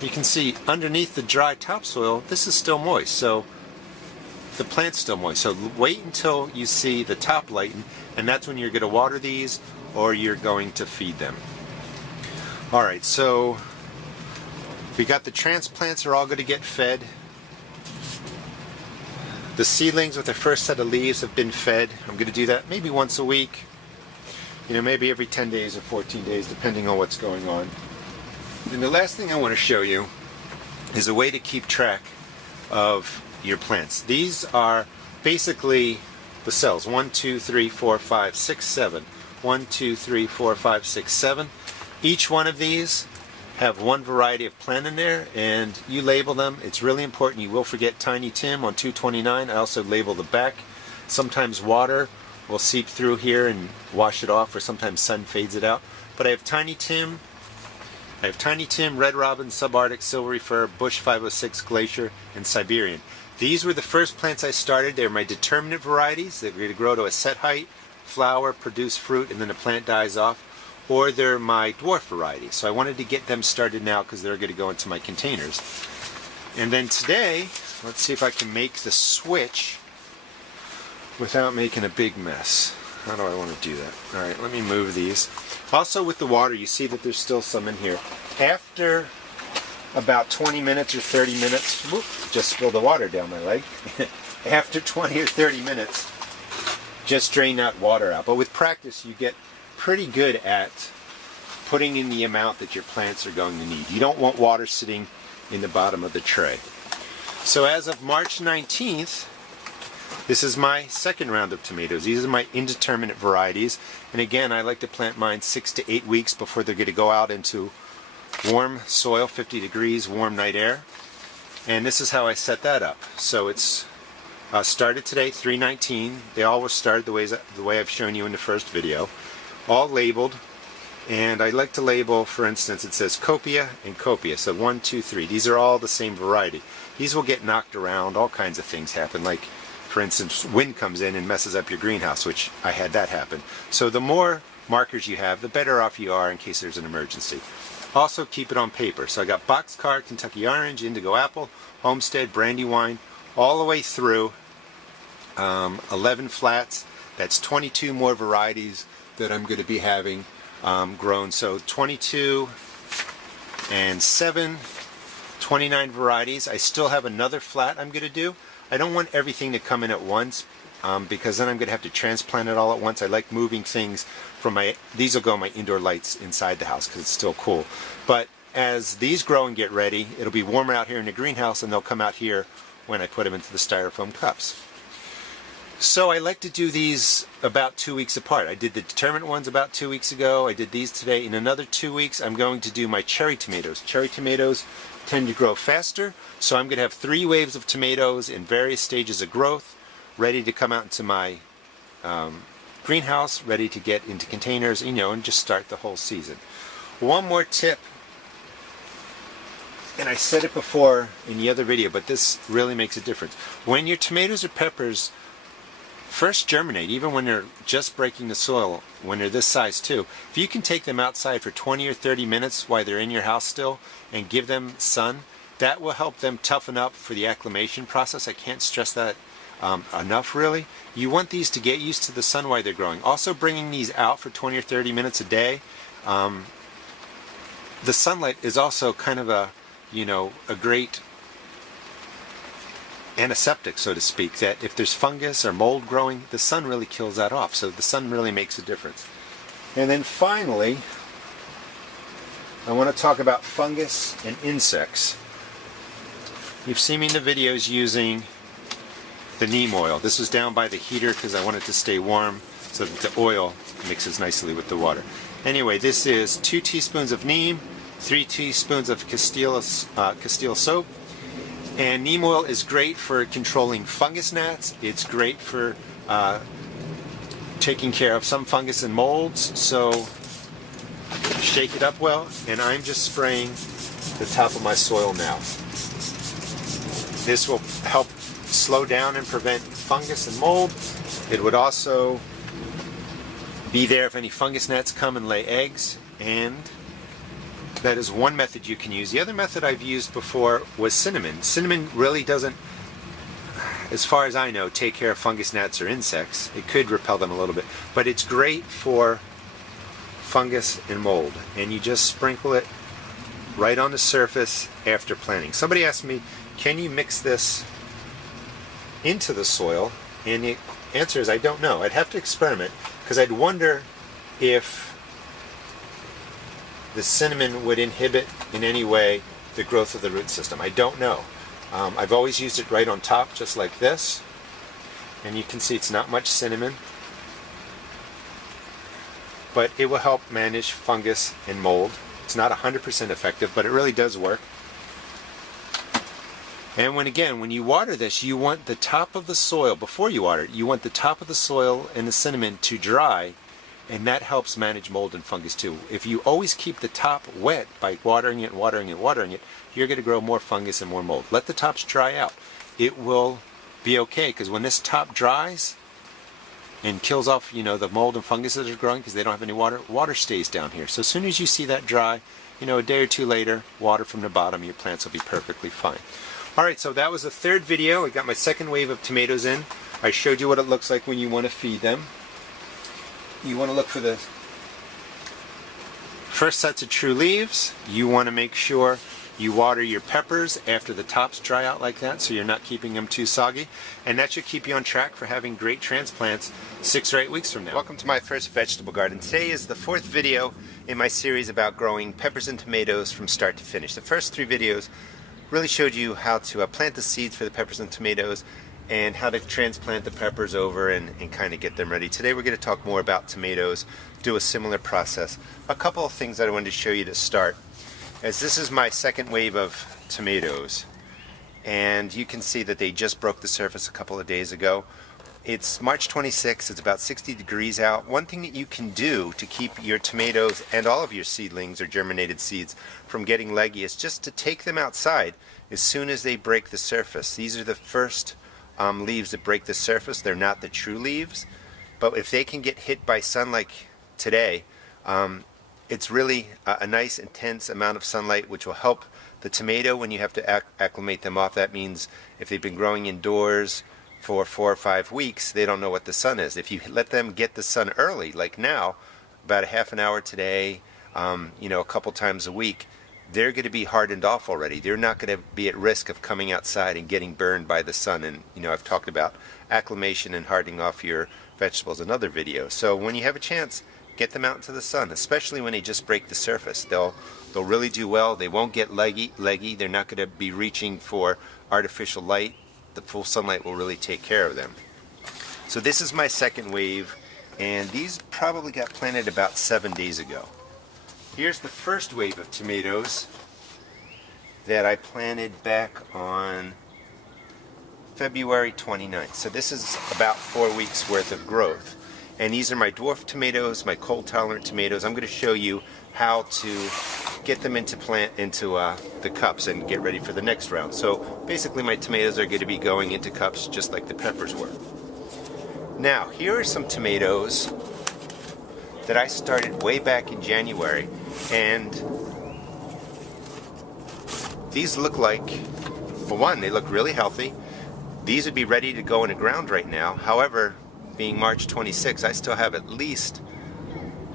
you can see underneath the dry topsoil, this is still moist, so the plant's still moist. So wait until you see the top lighten, and that's when you're going to water these or you're going to feed them. Alright, so we got the transplants are all going to get fed. The seedlings with their first set of leaves have been fed. I'm going to do that maybe once a week. Maybe every 10 days or 14 days, depending on what's going on. And the last thing I want to show you is a way to keep track of your plants. These are basically the cells. 1, 2, 3, 4, 5, 6, 7. 1, 2, 3, 4, 5, 6, 7. Each one of these have one variety of plant in there, and you label them. It's really important. You will forget Tiny Tim on 229. I also label the back. Sometimes water will seep through here and wash it off, or sometimes sun fades it out. But I have Tiny Tim, Red Robin, Subarctic, Silvery Fir, Bush 506, Glacier, and Siberian. These were the first plants I started. They were my determinate varieties. They're going to grow to a set height, flower, produce fruit, and then the plant dies off. Or they're my dwarf varieties. So I wanted to get them started now because they're going to go into my containers. And then today, let's see if I can make the switch without making a big mess. How do I want to do that? Alright, let me move these. Also with the water, you see that there's still some in here. After about 20 minutes or 30 minutes, whoop, just spilled the water down my leg. After 20 or 30 minutes, just drain that water out. But with practice, you get pretty good at putting in the amount that your plants are going to need. You don't want water sitting in the bottom of the tray. So as of March 19th, this is my second round of tomatoes. These are my indeterminate varieties. And again, I like to plant mine 6 to 8 weeks before they're going to go out into warm soil, 50 degrees, warm night air. And this is how I set that up. So it's started today, 3/19. They all were started the way I've shown you in the first video. All labeled. And I like to label, for instance, it says Copia and Copia. So 1, 2, 3. These are all the same variety. These will get knocked around. All kinds of things happen. Like, for instance, wind comes in and messes up your greenhouse, which I had that happen. So the more markers you have, the better off you are in case there's an emergency. Also keep it on paper. So I got Boxcar, Kentucky Orange, Indigo Apple, Homestead, Brandywine, all the way through 11 flats. That's 22 more varieties that I'm going to be having grown. So 22 and 7, 29 varieties. I still have another flat I'm going to do. I don't want everything to come in at once because then I'm going to have to transplant it all at once. I like moving things from these will go on my indoor lights inside the house because it's still cool. But as these grow and get ready, it'll be warmer out here in the greenhouse and they'll come out here when I put them into the styrofoam cups. So I like to do these about 2 weeks apart. I did the determinate ones about 2 weeks ago. I did these today. In another 2 weeks, I'm going to do my cherry tomatoes. Cherry tomatoes tend to grow faster, so I'm going to have 3 waves of tomatoes in various stages of growth, ready to come out into my greenhouse, ready to get into containers, and just start the whole season. One more tip, and I said it before in the other video, but this really makes a difference. When your tomatoes or peppers first germinate, even when they're just breaking the soil, when they're this size too, if you can take them outside for 20 or 30 minutes while they're in your house still and give them sun, that will help them toughen up for the acclimation process. I can't stress that enough, really. You want these to get used to the sun while they're growing. Also bringing these out for 20 or 30 minutes a day. The sunlight is also kind of a great antiseptic, so to speak, that if there's fungus or mold growing, the sun really kills that off. So the sun really makes a difference. And then finally, I want to talk about fungus and insects. You've seen me in the videos using the neem oil. This was down by the heater because I want it to stay warm so that the oil mixes nicely with the water. Anyway, this is 2 teaspoons of neem, 3 teaspoons of Castile soap, And neem oil is great for controlling fungus gnats. It's great for taking care of some fungus and molds. So shake it up well, and I'm just spraying the top of my soil now. This will help slow down and prevent fungus and mold. It would also be there if any fungus gnats come and lay eggs, and that is one method you can use. The other method I've used before was cinnamon. Cinnamon really doesn't, as far as I know, take care of fungus gnats or insects. It could repel them a little bit, but it's great for fungus and mold. And you just sprinkle it right on the surface after planting. Somebody asked me, can you mix this into the soil? And the answer is I don't know. I'd have to experiment, because I'd wonder if the cinnamon would inhibit in any way the growth of the root system. I don't know. I've always used it right on top, just like this. And you can see it's not much cinnamon, but it will help manage fungus and mold. It's not 100% effective, but it really does work. And when you water this, you want the top of the soil, before you water it, you want the top of the soil and the cinnamon to dry, and that helps manage mold and fungus too. If you always keep the top wet by watering it, you're going to grow more fungus and more mold. Let the tops dry out. It will be okay, because when this top dries and kills off, the mold and fungus that are growing because they don't have any water, water stays down here. So as soon as you see that dry, a day or two later, water from the bottom, your plants will be perfectly fine. Alright, so that was the third video. I got my second wave of tomatoes in. I showed you what it looks like when you want to feed them. You want to look for the first sets of true leaves. You want to make sure you water your peppers after the tops dry out like that, so you're not keeping them too soggy. And that should keep you on track for having great transplants 6 or 8 weeks from now. Welcome to my first vegetable garden. Today is the 4th video in my series about growing peppers and tomatoes from start to finish. The first 3 videos really showed you how to plant the seeds for the peppers and tomatoes, and how to transplant the peppers over and kind of get them ready. Today we're going to talk more about tomatoes, do a similar process. A couple of things that I wanted to show you to start, as this is my second wave of tomatoes, and you can see that they just broke the surface a couple of days ago. It's March 26th, it's about 60 degrees out. One thing that you can do to keep your tomatoes and all of your seedlings or germinated seeds from getting leggy is just to take them outside as soon as they break the surface. These are the first leaves that break the surface. They're not the true leaves, but if they can get hit by sun like today, it's really a nice intense amount of sunlight, which will help the tomato when you have to acclimate them off. That means if they've been growing indoors for 4 or 5 weeks, they don't know what the sun is. If you let them get the sun early, like now, about a half an hour today, a couple times a week, they're going to be hardened off already. They're not going to be at risk of coming outside and getting burned by the sun. And I've talked about acclimation and hardening off your vegetables in other videos. So when you have a chance, get them out into the sun, especially when they just break the surface. They'll really do well. They won't get leggy. They're not going to be reaching for artificial light. The full sunlight will really take care of them. So this is my second wave, and these probably got planted about 7 days ago. Here's the first wave of tomatoes that I planted back on February 29th. So this is about 4 weeks worth of growth. And these are my dwarf tomatoes, my cold tolerant tomatoes. I'm going to show you how to get them into the cups and get ready for the next round. So basically my tomatoes are going to be going into cups just like the peppers were. Now here are some tomatoes that I started way back in January, and these look like, for one, they look really healthy. These would be ready to go in the ground right now. However, being March 26, I still have at least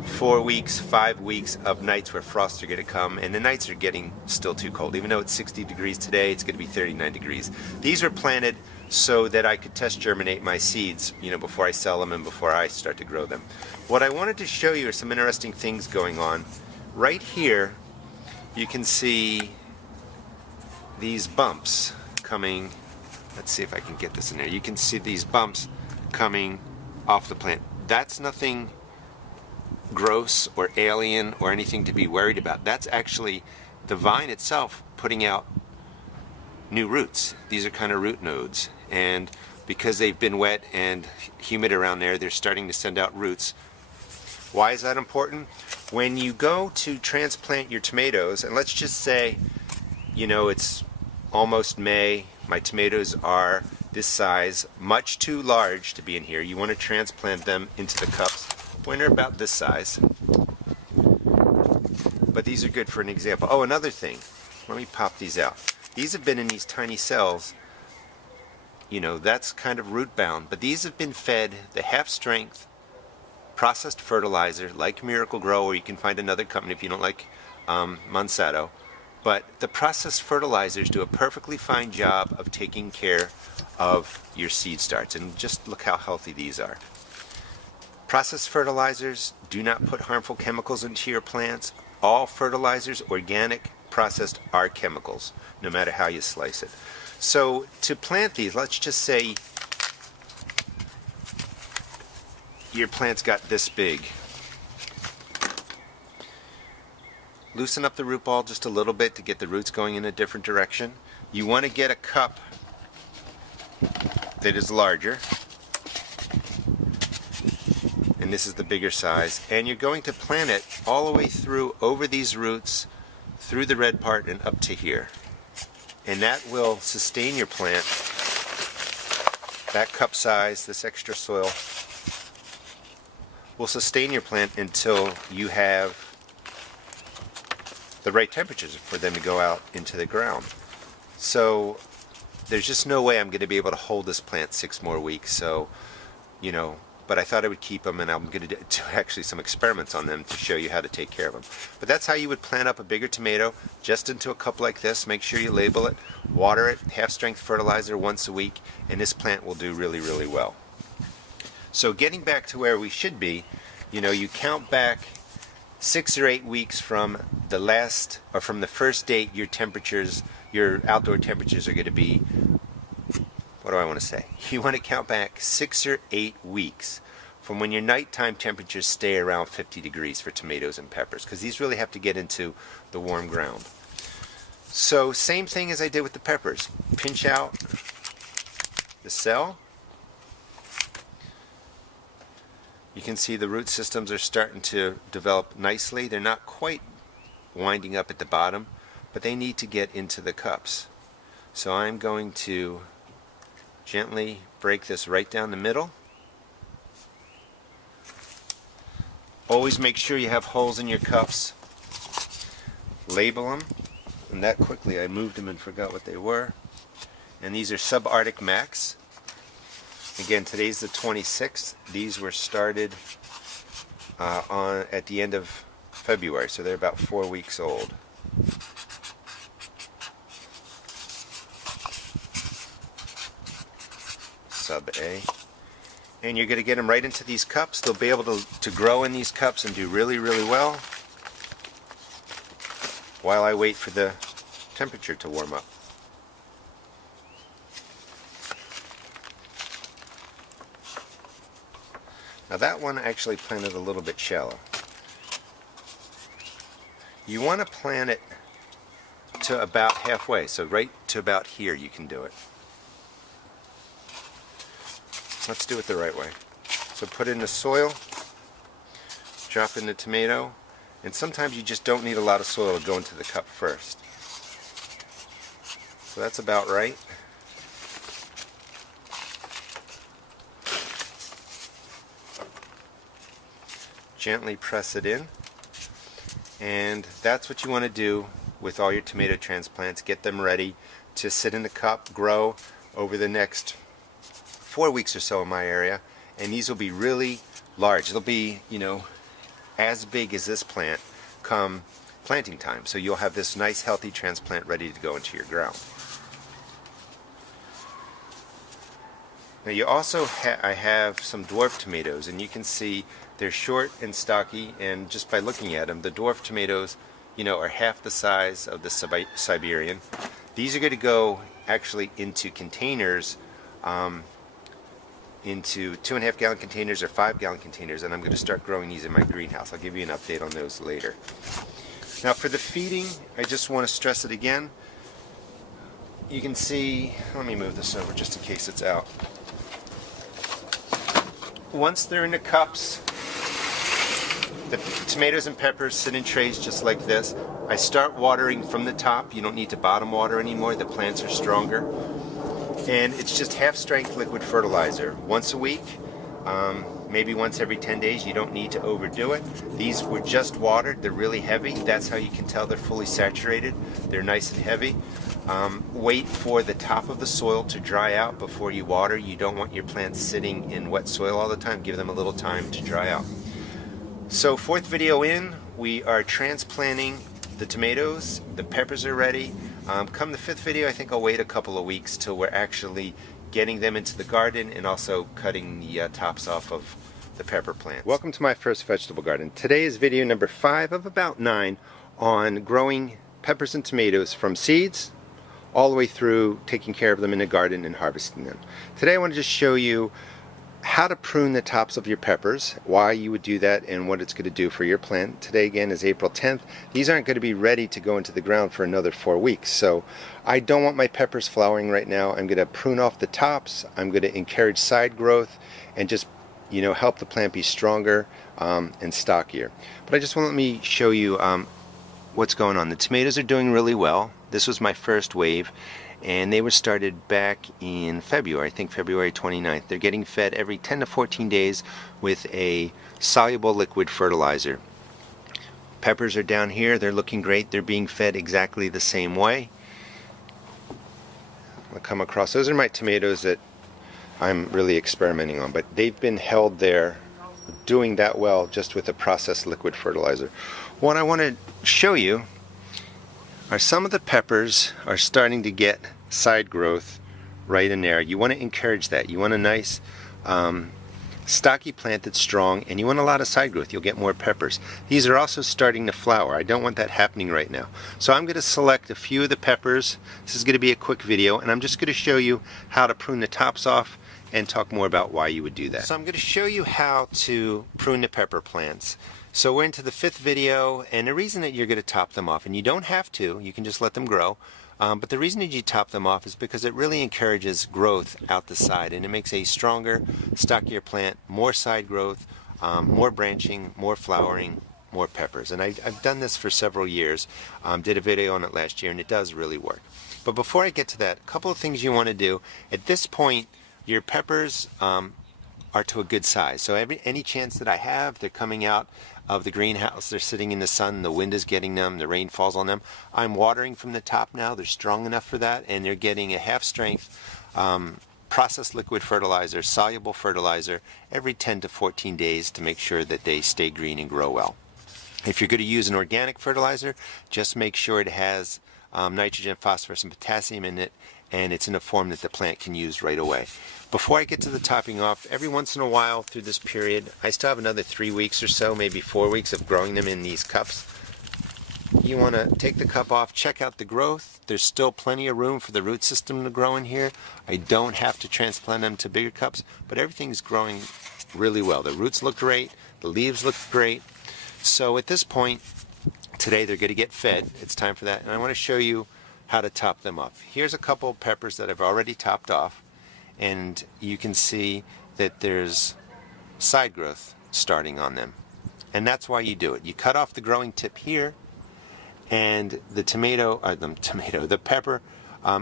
4 weeks, 5 weeks of nights where frosts are going to come, and the nights are getting still too cold. Even though it's 60 degrees today, it's going to be 39 degrees. These were planted so that I could test germinate my seeds, before I sell them and before I start to grow them. What I wanted to show you are some interesting things going on. Right here, you can see these bumps coming. Let's see if I can get this in there. You can see these bumps coming off the plant. That's nothing gross or alien or anything to be worried about. That's actually the vine itself putting out new roots. These are kind of root nodes, and because they've been wet and humid around there, they're starting to send out roots. Why is that important? When you go to transplant your tomatoes, and let's just say, you know, it's almost May, my tomatoes are this size, much too large to be in here. You want to transplant them into the cups when they're about this size. But these are good for an example. Oh, another thing, let me pop these out. These have been in these tiny cells. You know, that's kind of root bound, but these have been fed the half-strength processed fertilizer like Miracle-Gro, or you can find another company if you don't like Monsanto. But the processed fertilizers do a perfectly fine job of taking care of your seed starts, and just look how healthy these are. Processed fertilizers do not put harmful chemicals into your plants. All fertilizers, organic, processed, are chemicals, no matter how you slice it. So to plant these, let's just say your plant's got this big. Loosen up the root ball just a little bit to get the roots going in a different direction. You want to get a cup that is larger, and this is the bigger size, and you're going to plant it all the way through over these roots, through the red part and up to here. And that will sustain your plant. That cup size, this extra soil, will sustain your plant until you have the right temperatures for them to go out into the ground. So there's just no way I'm going to be able to hold this plant 6 more weeks. So, you know, but I thought I would keep them, and I'm going to do actually some experiments on them to show you how to take care of them. But that's how you would plant up a bigger tomato, just into a cup like this. Make sure you label it, water it, half-strength fertilizer once a week, and this plant will do really, really well. So getting back to where we should be, you know, you count back 6 or 8 weeks from the last, or from the first date your temperatures, your outdoor temperatures are going to be, what do I want to say? You want to count back 6 or 8 weeks from when your nighttime temperatures stay around 50 degrees for tomatoes and peppers, because these really have to get into the warm ground. So same thing as I did with the peppers. Pinch out the cell. You can see the root systems are starting to develop nicely. They're not quite winding up at the bottom, but they need to get into the cups. So I'm going to gently break this right down the middle. Always make sure you have holes in your cups. Label them. And that quickly I moved them and forgot what they were. And these are Subarctic Max. Again, today's the 26th. These were started at the end of February, so they're about 4 weeks old. Sub A. And you're going to get them right into these cups. They'll be able to grow in these cups and do really, really well while I wait for the temperature to warm up. Now that one actually planted a little bit shallow. You want to plant it to about halfway, so right to about here you can do it. Let's do it the right way. So put in the soil, drop in the tomato, and sometimes you just don't need a lot of soil to go into the cup first. So that's about right. Gently press it in, and that's what you want to do with all your tomato transplants. Get them ready to sit in the cup, grow over the next 4 weeks or so in my area, and these will be really large. They'll be, you know, as big as this plant come planting time. So you'll have this nice healthy transplant ready to go into your ground. Now you also I have some dwarf tomatoes, and you can see they're short and stocky, and just by looking at them, the dwarf tomatoes, you know, are half the size of the Siberian. These are going to go actually into containers, into 2.5 gallon containers or 5 gallon containers, and I'm going to start growing these in my greenhouse. I'll give you an update on those later. Now for the feeding, I just want to stress it again. you can see, let me move this over just in case it's out. Once they're in the cups, the tomatoes and peppers sit in trays just like this. I start watering from the top. You don't need to bottom water anymore. The plants are stronger. And it's just half strength liquid fertilizer. Once a week, maybe once every 10 days. You don't need to overdo it. These were just watered. They're really heavy. That's how you can tell they're fully saturated. They're nice and heavy. Wait for the top of the soil to dry out before you water. You don't want your plants sitting in wet soil all the time. Give them a little time to dry out. So 4th video in, we are transplanting the tomatoes. The peppers are ready. Come the 5th video, I think I'll wait a couple of weeks till we're actually getting them into the garden and also cutting the tops off of the pepper plants. Welcome to my first vegetable garden. Today is video number 5 of about 9 on growing peppers and tomatoes from seeds all the way through taking care of them in the garden and harvesting them. Today I want to just show you how to prune the tops of your peppers, why you would do that, and what it's going to do for your plant. Today again is April 10th. These aren't going to be ready to go into the ground for another 4 weeks. So I don't want my peppers flowering right now. I'm going to prune off the tops. I'm going to encourage side growth and just, you know, help the plant be stronger and stockier. But I just want to let me show you what's going on. The tomatoes are doing really well. This was my first wave, and they were started back in February, I think February 29th. They're getting fed every 10 to 14 days with a soluble liquid fertilizer. Peppers are down here. They're looking great. They're being fed exactly the same way. I'll come across. Those are my tomatoes that I'm really experimenting on, but they've been held there doing that well just with a processed liquid fertilizer. What I want to show you are some of the peppers are starting to get side growth right in there. You want to encourage that. You want a nice stocky plant that's strong, and you want a lot of side growth. You'll get more peppers. These are also starting to flower. I don't want that happening right now. So I'm going to select a few of the peppers. This is going to be a quick video, and I'm just going to show you how to prune the tops off and talk more about why you would do that. So I'm going to show you how to prune the pepper plants. So we're into the 5th video, and the reason that you're going to top them off, and you don't have to, you can just let them grow, but the reason that you top them off is because it really encourages growth out the side, and it makes a stronger, stockier plant, more side growth, more branching, more flowering, more peppers. And I've done this for several years, did a video on it last year, and it does really work. But before I get to that, a couple of things you want to do. At this point, your peppers are to a good size. So any chance that I have, they're coming out of the greenhouse, they're sitting in the sun, the wind is getting them, the rain falls on them. I'm watering from the top now. They're strong enough for that, and they're getting a half-strength processed liquid fertilizer, soluble fertilizer, every 10 to 14 days to make sure that they stay green and grow well. If you're going to use an organic fertilizer, just make sure it has nitrogen, phosphorus, and potassium in it, and it's in a form that the plant can use right away. Before I get to the topping off, every once in a while through this period, I still have another 3 weeks or so, maybe 4 weeks of growing them in these cups. You want to take the cup off, check out the growth. There's still plenty of room for the root system to grow in here. I don't have to transplant them to bigger cups, but everything's growing really well. The roots look great, the leaves look great. So at this point, today they're going to get fed. It's time for that, and I want to show you how to top them off. Here's a couple of peppers that I've already topped off, and you can see that there's side growth starting on them, and that's why you do it. You cut off the growing tip here, and the pepper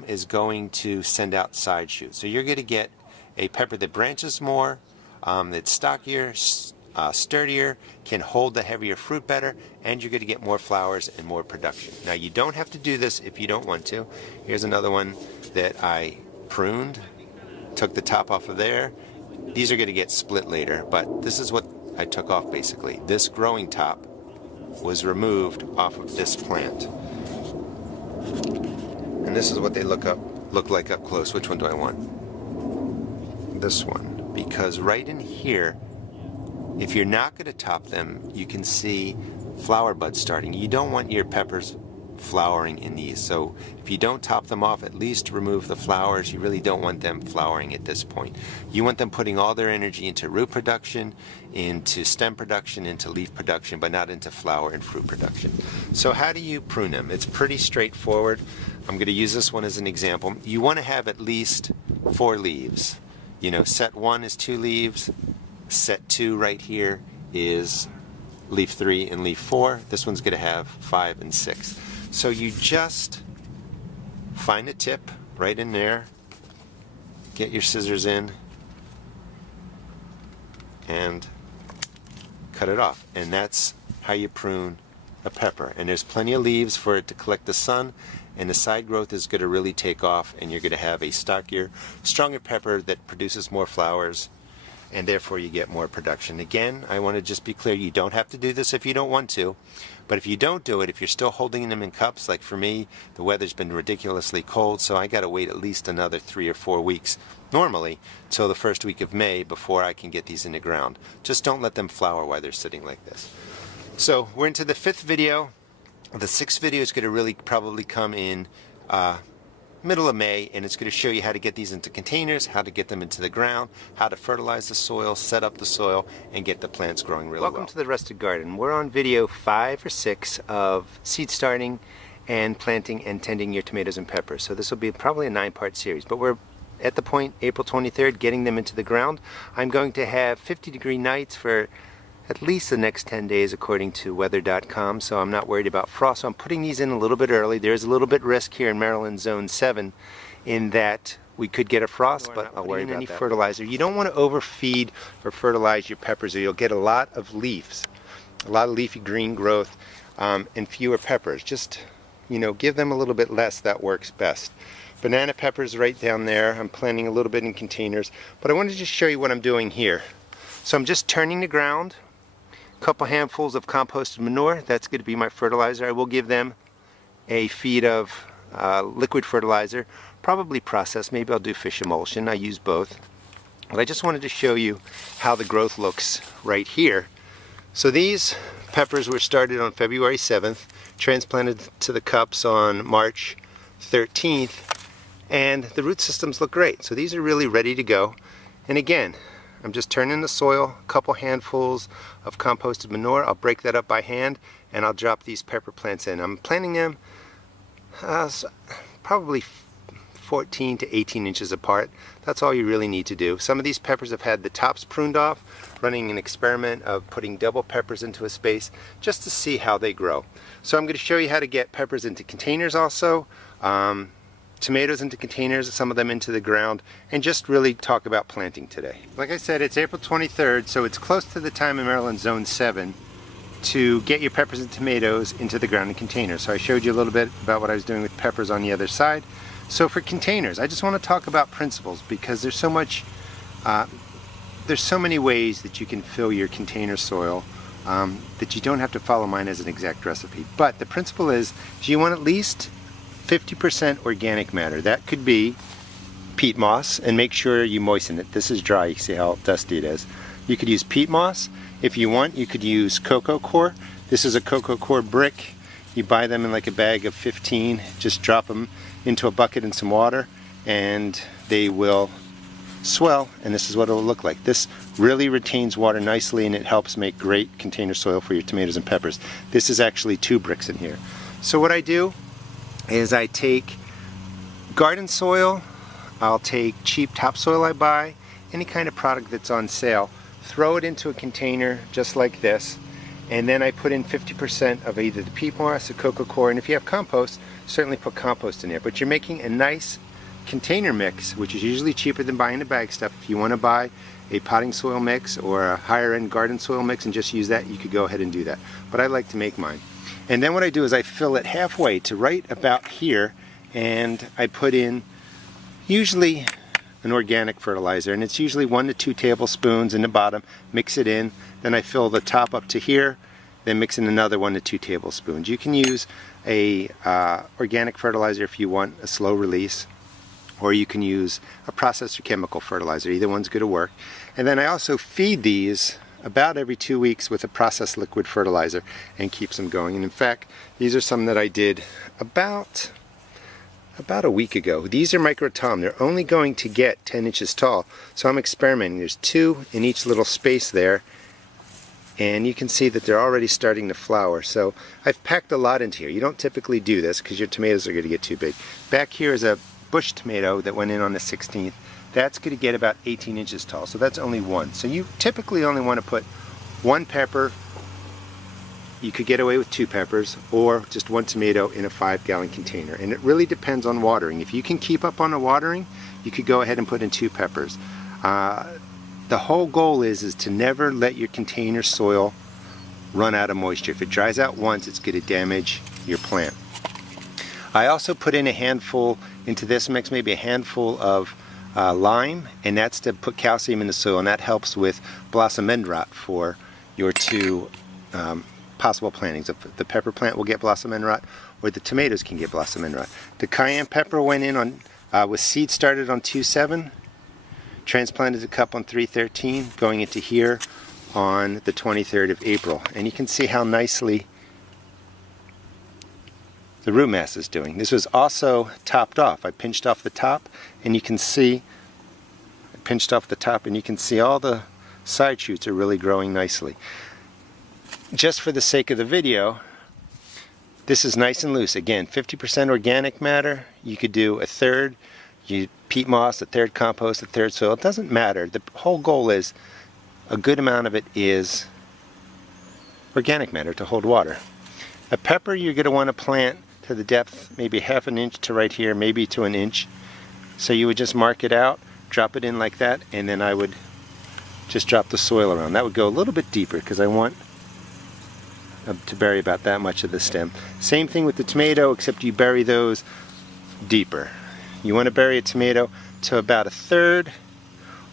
is going to send out side shoots. So you're going to get a pepper that branches more, that's stockier, sturdier, can hold the heavier fruit better, and you're going to get more flowers and more production. Now you don't have to do this if you don't want to. Here's another one that I pruned, took the top off of there. These are going to get split later, but this is what I took off basically. This growing top was removed off of this plant. And this is what they look like up close. Which one do I want? This one. Because right in here, if you're not going to top them, you can see flower buds starting. You don't want your peppers flowering in these. So if you don't top them off, at least remove the flowers. You really don't want them flowering at this point. You want them putting all their energy into root production, into stem production, into leaf production, but not into flower and fruit production. So how do you prune them? It's pretty straightforward. I'm going to use this one as an example. You want to have at least 4 leaves. You know, set 1 is 2 leaves. Set 2 right here is leaf 3 and leaf 4. This one's going to have 5 and 6. So you just find a tip right in there, get your scissors in, and cut it off. And that's how you prune a pepper. And there's plenty of leaves for it to collect the sun, and the side growth is going to really take off, and you're going to have a stockier, stronger pepper that produces more flowers, and therefore you get more production. Again, I want to just be clear, you don't have to do this if you don't want to, but if you don't do it, if you're still holding them in cups, like for me, the weather's been ridiculously cold, so I got to wait at least another 3 or 4 weeks, normally, till the first week of May before I can get these in the ground. Just don't let them flower while they're sitting like this. So we're into the 5th video. The 6th video is going to really probably come in middle of May, and it's going to show you how to get these into containers, how to get them into the ground, how to fertilize the soil, set up the soil, and get the plants growing really well. Welcome to the Rustic Garden. We're on video 5 or 6 of seed starting and planting and tending your tomatoes and peppers. So this will be probably a 9-part series, but we're at the point, April 23rd, getting them into the ground. I'm going to have 50-degree nights for at least the next 10 days according to weather.com, so I'm not worried about frost. So I'm putting these in a little bit early. There's a little bit risk here in Maryland Zone 7 in that we could get a frost, but I'll worry about any fertilizer. You don't want to overfeed or fertilize your peppers, or you'll get a lot of leaves, a lot of leafy green growth, and fewer peppers. Just, you know, give them a little bit less. That works best. Banana peppers right down there. I'm planting a little bit in containers, but I wanted to just show you what I'm doing here. So I'm just turning the ground. Couple handfuls of composted manure. That's going to be my fertilizer. I will give them a feed of liquid fertilizer, probably processed. Maybe I'll do fish emulsion. I use both. But I just wanted to show you how the growth looks right here. So these peppers were started on February 7th, transplanted to the cups on March 13th, and the root systems look great. So these are really ready to go. And again, I'm just turning the soil, a couple handfuls of composted manure. I'll break that up by hand, and I'll drop these pepper plants in. I'm planting them probably 14 to 18 inches apart. That's all you really need to do. Some of these peppers have had the tops pruned off, running an experiment of putting double peppers into a space just to see how they grow. So I'm going to show you how to get peppers into containers also. Tomatoes into containers, some of them into the ground, and just really talk about planting today. Like I said, it's April 23rd, so it's close to the time in Maryland Zone 7 to get your peppers and tomatoes into the ground in containers. So I showed you a little bit about what I was doing with peppers on the other side. So for containers, I just want to talk about principles, because there's so many ways that you can fill your container soil that you don't have to follow mine as an exact recipe. But the principle is you want at least 50% organic matter. That could be peat moss, and make sure you moisten it. This is dry, you see how dusty it is. You could use peat moss. If you want, you could use cocoa coir. This is a cocoa coir brick. You buy them in like a bag of 15. Just drop them into a bucket in some water, and they will swell, and this is what it will look like. This really retains water nicely, and it helps make great container soil for your tomatoes and peppers. This is actually 2 bricks in here. So what I do is I take garden soil, I'll take cheap topsoil I buy, any kind of product that's on sale, throw it into a container just like this, and then I put in 50% of either the peat moss or cocoa coir, and if you have compost, certainly put compost in there. But you're making a nice container mix, which is usually cheaper than buying the bag stuff. If you want to buy a potting soil mix or a higher end garden soil mix and just use that, you could go ahead and do that. But I like to make mine. And then what I do is I fill it halfway to right about here, and I put in usually an organic fertilizer, and it's usually 1 to 2 tablespoons in the bottom. Mix it in, then I fill the top up to here, then mix in another 1 to 2 tablespoons. You can use a organic fertilizer if you want a slow release, or you can use a processed or chemical fertilizer. Either one's going to work. And then I also feed these about every 2 weeks with a processed liquid fertilizer and keeps them going. And in fact, these are some that I did about a week ago. These are microtom. They're only going to get 10 inches tall. So I'm experimenting. There's 2 in each little space there. And you can see that they're already starting to flower. So I've packed a lot into here. You don't typically do this because your tomatoes are going to get too big. Back here is a bush tomato that went in on the 16th. That's going to get about 18 inches tall. So that's only 1. So you typically only want to put 1 pepper. You could get away with 2 peppers or just 1 tomato in a 5-gallon container. And it really depends on watering. If you can keep up on the watering, you could go ahead and put in 2 peppers. The whole goal is to never let your container soil run out of moisture. If it dries out once, it's going to damage your plant. I also put in a handful into this mix, maybe a handful of lime, and that's to put calcium in the soil, and that helps with blossom end rot for your 2 possible plantings. The pepper plant will get blossom end rot, or the tomatoes can get blossom end rot. The cayenne pepper went in on with seed started on 2/7. Transplanted the cup on 3/13, going into here on the 23rd of April. And you can see how nicely the root mass is doing. This was also topped off. I pinched off the top, and you can see, all the side shoots are really growing nicely. Just for the sake of the video, this is nice and loose. Again, 50% organic matter. You could do 1/3 peat moss, 1/3 compost, 1/3 soil. It doesn't matter. The whole goal is a good amount of it is organic matter to hold water. A pepper you're going to want to plant to the depth, maybe 1/2 inch to right here, maybe to 1 inch. So you would just mark it out, drop it in like that, and then I would just drop the soil around. That would go a little bit deeper because I want to bury about that much of the stem. Same thing with the tomato, except you bury those deeper. You want to bury a tomato to about 1/3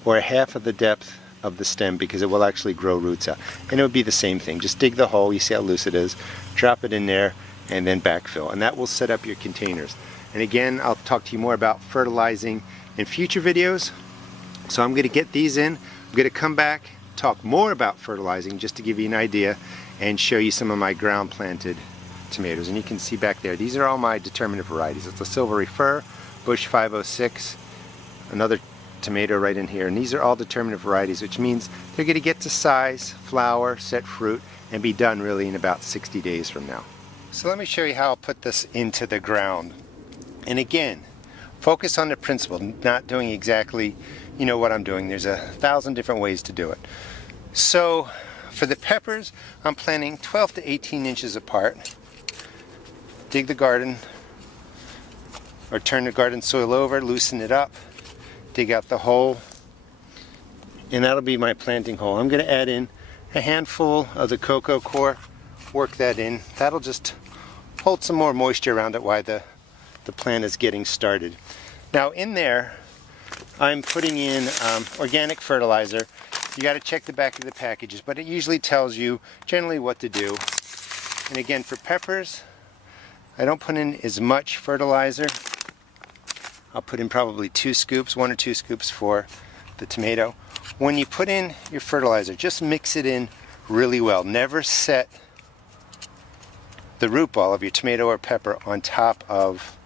or 1/2 of the depth of the stem because it will actually grow roots out. And it would be the same thing. Just dig the hole, you see how loose it is, drop it in there, and then backfill. And that will set up your containers. And again, I'll talk to you more about fertilizing in future videos. So I'm going to get these in. I'm going to come back, talk more about fertilizing just to give you an idea and show you some of my ground planted tomatoes. And you can see back there, these are all my determinative varieties. It's a Silvery Fir, Bush 506, another tomato right in here, and these are all determinative varieties, which means they're going to get to size, flower, set fruit, and be done really in about 60 days from now. So let me show you how I'll put this into the ground. And again, focus on the principle, not doing exactly what I'm doing. There's 1,000 different ways to do it. So for the peppers, I'm planting 12 to 18 inches apart. Dig the garden, or turn the garden soil over, loosen it up, dig out the hole, and that'll be my planting hole. I'm going to add in a handful of the cocoa coir, work that in. That'll just hold some more moisture around it while the plant is getting started. Now in there, I'm putting in organic fertilizer. You got to check the back of the packages, but it usually tells you generally what to do. And again, for peppers, I don't put in as much fertilizer. I'll put in probably 2 scoops, 1 or 2 scoops for the tomato. When you put in your fertilizer, just mix it in really well. Never set the root ball of your tomato or pepper on top of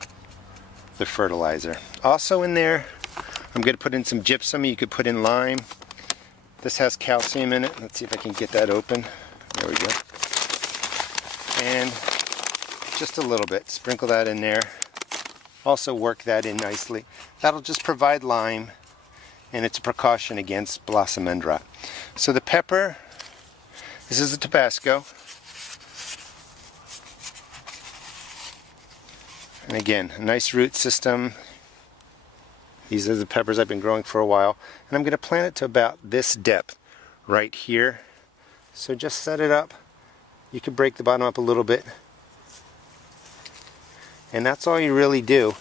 the fertilizer. Also in there, I'm going to put in some gypsum. You could put in lime. This has calcium in it. Let's see if I can get that open. There we go. And just a little bit. Sprinkle that in there. Also work that in nicely. That'll just provide lime, and it's a precaution against blossom end rot. So the pepper, this is a Tabasco. And again, a nice root system. These are the peppers I've been growing for a while. And I'm going to plant it to about this depth right here. So just set it up. You can break the bottom up a little bit. And that's all you really do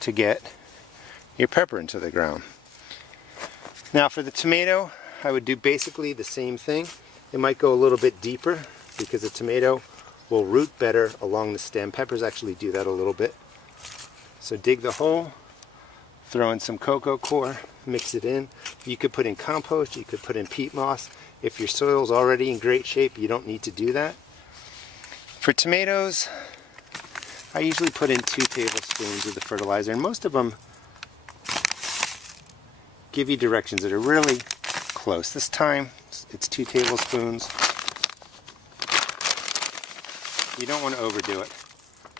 to get your pepper into the ground. Now for the tomato, I would do basically the same thing. It might go a little bit deeper because the tomato will root better along the stem. Peppers actually do that a little bit. So dig the hole, throw in some cocoa coir, mix it in. You could put in compost, you could put in peat moss, If your soil's already in great shape, you don't need to do that. For tomatoes, I usually put in 2 tablespoons of the fertilizer, and most of them give you directions that are really close. This time, it's 2 tablespoons. You don't want to overdo it.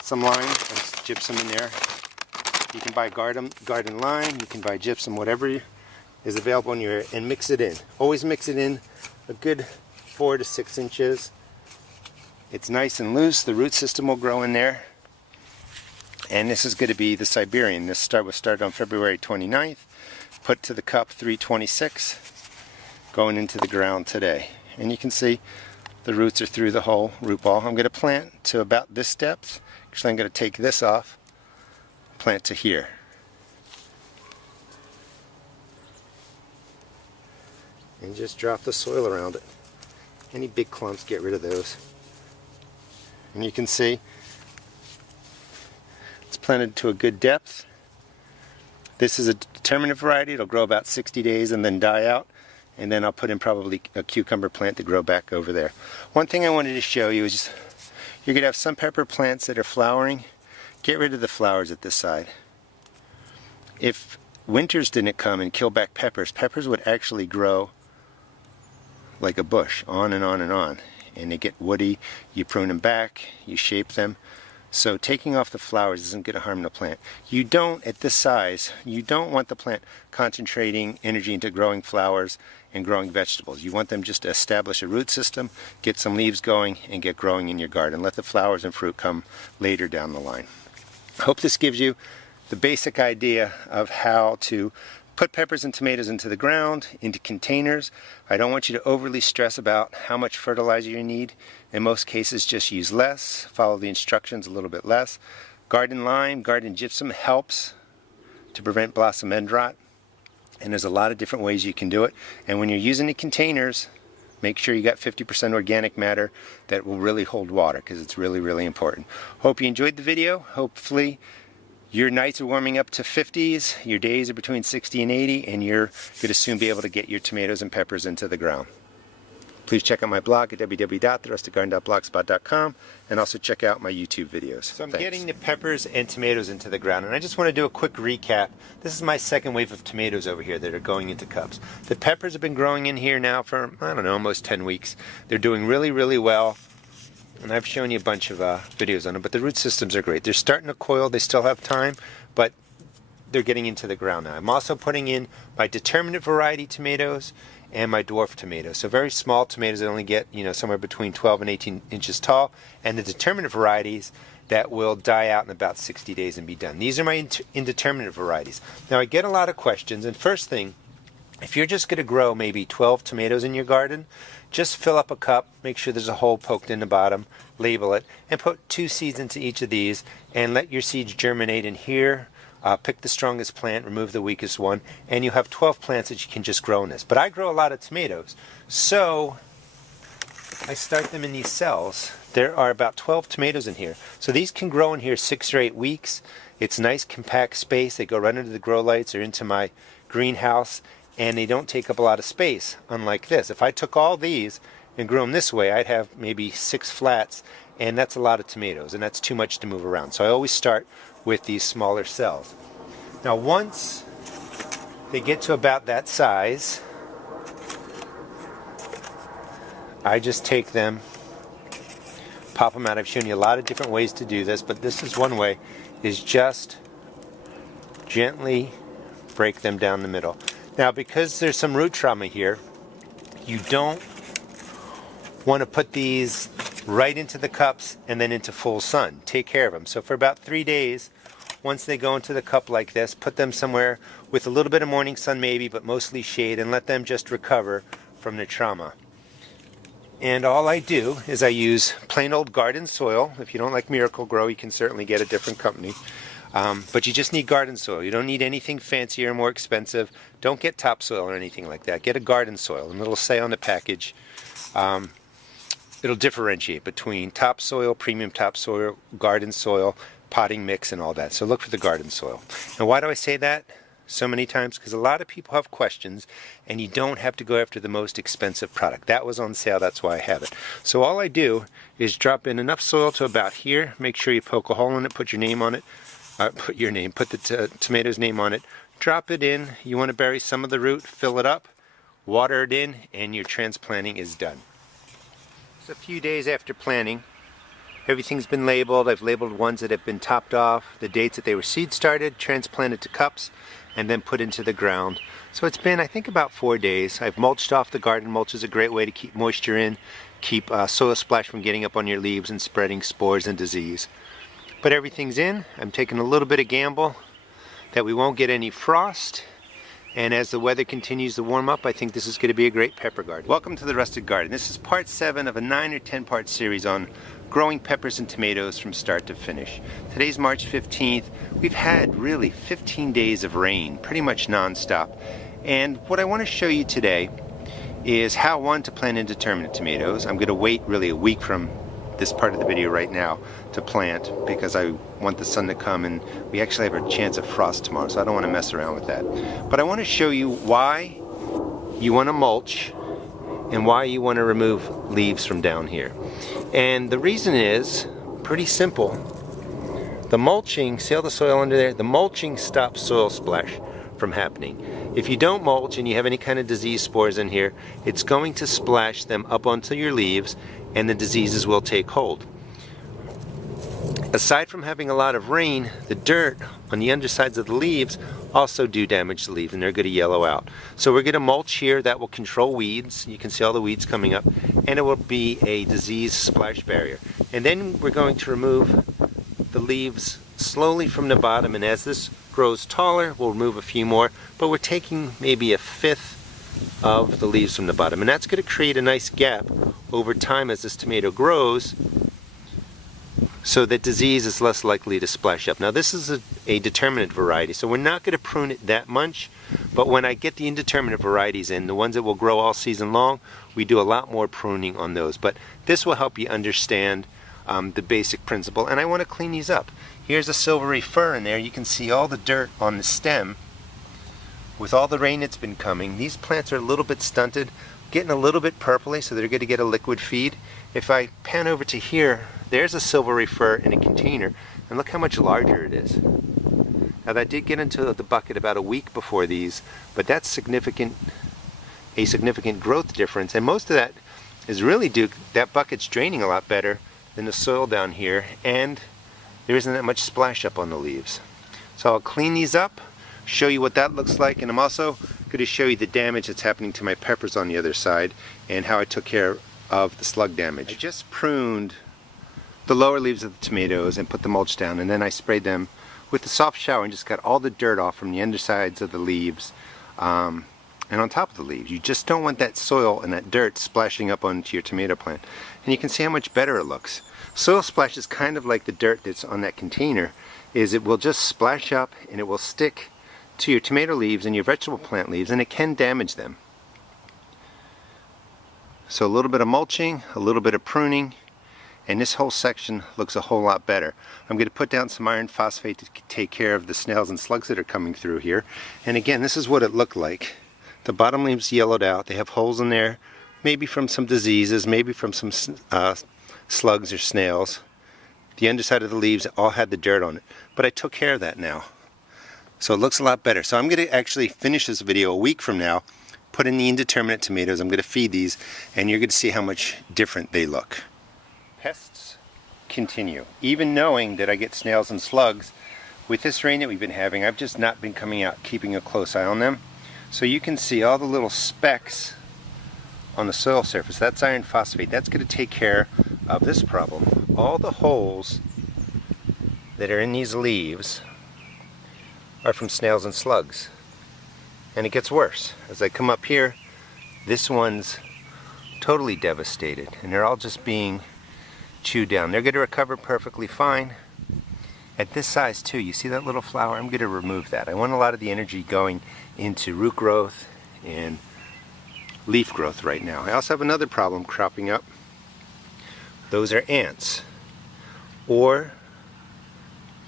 Some lime and gypsum in there. You can buy garden lime, you can buy gypsum, whatever is available in your area, and mix it in. Always mix it in a good 4 to 6 inches. It's nice and loose. The root system will grow in there. And this is going to be the Siberian. This was started on February 29th. Put to the cup 326. Going into the ground today. And you can see the roots are through the whole root ball. I'm going to plant to about this depth. Actually, I'm going to take this off. Plant to here. And just drop the soil around it. Any big clumps, get rid of those. And you can see it's planted to a good depth. This is a determinate variety. It'll grow about 60 days and then die out. And then I'll put in probably a cucumber plant to grow back over there. One thing I wanted to show you is you're going to have some pepper plants that are flowering. Get rid of the flowers at this side. If winters didn't come and kill back peppers, peppers would actually grow like a bush, on and on and on. And they get woody, you prune them back, you shape them. So taking off the flowers isn't going to harm the plant. You don't, at this size, you don't want the plant concentrating energy into growing flowers and growing vegetables. You want them just to establish a root system, get some leaves going, and get growing in your garden. Let the flowers and fruit come later down the line. I hope this gives you the basic idea of how to put peppers and tomatoes into the ground, into containers. I don't want you to overly stress about how much fertilizer you need. In most cases, just use less, follow the instructions a little bit less. Garden lime, garden gypsum helps to prevent blossom end rot. And there's a lot of different ways you can do it. And when you're using the containers, make sure you got 50% organic matter that will really hold water, because it's really, really important. Hope you enjoyed the video. Hopefully your nights are warming up to 50s, your days are between 60 and 80, and you're going to soon be able to get your tomatoes and peppers into the ground. Please check out my blog at www.therustedgarden.blogspot.com, and also check out my YouTube videos. So I'm getting the peppers and tomatoes into the ground, and I just want to do a quick recap. This is my second wave of tomatoes over here that are going into cups. The peppers have been growing in here now for, I don't know, almost 10 weeks. They're doing really, really well. And I've shown you a bunch of videos on them, but the root systems are great. They're starting to coil. They still have time, but they're getting into the ground now. I'm also putting in my determinate variety tomatoes and my dwarf tomatoes. So very small tomatoes that only get, somewhere between 12 and 18 inches tall, and the determinate varieties that will die out in about 60 days and be done. These are my indeterminate varieties. Now I get a lot of questions, and first thing, if you're just going to grow maybe 12 tomatoes in your garden, just fill up a cup, make sure there's a hole poked in the bottom, label it, and put 2 seeds into each of these, and let your seeds germinate in here. Pick the strongest plant, remove the weakest one, and you have 12 plants that you can just grow in this. But I grow a lot of tomatoes, so I start them in these cells. There are about 12 tomatoes in here. So these can grow in here 6 or 8 weeks. It's nice compact space. They go right into the grow lights or into my greenhouse, and they don't take up a lot of space, unlike this. If I took all these and grew them this way, I'd have maybe 6 flats, and that's a lot of tomatoes, and that's too much to move around. So I always start with these smaller cells. Now once they get to about that size, I just take them, pop them out. I've shown you a lot of different ways to do this, but this is one way, is just gently break them down the middle. Now, because there's some root trauma here, you don't want to put these right into the cups and then into full sun. Take care of them. So for about 3 days, once they go into the cup like this, put them somewhere with a little bit of morning sun maybe, but mostly shade, and let them just recover from the trauma. And all I do is I use plain old garden soil. If you don't like Miracle-Gro, you can certainly get a different company. But you just need garden soil. You don't need anything fancier or more expensive. Don't get topsoil or anything like that. Get a garden soil, and it'll say on the package, it'll differentiate between topsoil, premium topsoil, garden soil, potting mix, and all that. So look for the garden soil. And why do I say that? so many times because a lot of people have questions and you don't have to go after the most expensive product. That was on sale, that's why I have it. So all I do is drop in enough soil to about here, make sure you poke a hole in it, put your name on it, put the tomato's name on it, drop it in. You want to bury some of the root, fill it up, water it in, and your transplanting is done. It's a few days after planting. Everything's been labeled. I've labeled ones that have been topped off, the dates that they were seed started, transplanted to cups, and then put into the ground. So it's been, I think, about 4 days. I've mulched off the garden. Mulch is a great way to keep moisture in, keep soil splash from getting up on your leaves and spreading spores and disease. But everything's in. I'm taking a little bit of gamble that we won't get any frost. And as the weather continues to warm up, I think this is going to be a great pepper garden. Welcome to the Rustic Garden. This is part 7 of a 9 or 10 part series on growing peppers and tomatoes from start to finish. Today's March 15th. We've had really 15 days of rain, pretty much non-stop. And what I want to show you today is how to plant indeterminate tomatoes. I'm going to wait really a week from this part of the video right now to plant because I want the sun to come, and we actually have a chance of frost tomorrow, so I don't want to mess around with that. But I want to show you why you want to mulch and why you want to remove leaves from down here. And the reason is pretty simple. The mulching, see all the soil under there? The mulching stops soil splash from happening. If you don't mulch and you have any kind of disease spores in here, it's going to splash them up onto your leaves and the diseases will take hold. Aside from having a lot of rain, the dirt on the undersides of the leaves also do damage the leaf and they're going to yellow out. So we're going to mulch here. That will control weeds. You can see all the weeds coming up, and it will be a disease splash barrier. And then we're going to remove the leaves slowly from the bottom, and as this grows taller, we'll remove a few more, but we're taking maybe a fifth of the leaves from the bottom, and that's going to create a nice gap over time as this tomato grows so that disease is less likely to splash up. Now this is a determinate variety, so we're not going to prune it that much, but when I get the indeterminate varieties in, the ones that will grow all season long, we do a lot more pruning on those. But this will help you understand the basic principle, and I want to clean these up. Here's a silvery fir in there. You can see all the dirt on the stem. With all the rain that's been coming, these plants are a little bit stunted, getting a little bit purpley, so they're going to get a liquid feed. If I pan over to here, there's a silvery fir in a container, and look how much larger it is. Now that did get into the bucket about a week before these, but that's a significant growth difference, and most of that is really due, that bucket's draining a lot better than the soil down here, and there isn't that much splash up on the leaves. So I'll clean these up, show you what that looks like, and I'm also going to show you the damage that's happening to my peppers on the other side and how I took care of the slug damage. I just pruned the lower leaves of the tomatoes and put the mulch down, and then I sprayed them with the soft shower and just got all the dirt off from the undersides of the leaves and on top of the leaves. You just don't want that soil and that dirt splashing up onto your tomato plant. And you can see how much better it looks. Soil splash is kind of like the dirt that's on that container, is it will just splash up and it will stick to your tomato leaves and your vegetable plant leaves, and it can damage them. So a little bit of mulching, a little bit of pruning, and this whole section looks a whole lot better. I'm going to put down some iron phosphate to take care of the snails and slugs that are coming through here. And again, this is what it looked like. The bottom leaves yellowed out. They have holes in there, maybe from some diseases, maybe from some slugs or snails. The underside of the leaves all had the dirt on it, but I took care of that now. So it looks a lot better. So I'm going to actually finish this video a week from now, put in the indeterminate tomatoes. I'm going to feed these, and you're going to see how much different they look. Pests continue. Even knowing that I get snails and slugs, with this rain that we've been having, I've just not been coming out keeping a close eye on them. So you can see all the little specks on the soil surface. That's iron phosphate. That's going to take care of this problem. All the holes that are in these leaves are from snails and slugs. And it gets worse. As I come up here, this one's totally devastated, and they're all just being chewed down. They're going to recover perfectly fine. At this size too, you see that little flower? I'm going to remove that. I want a lot of the energy going into root growth and leaf growth right now. I also have another problem cropping up. Those are ants, or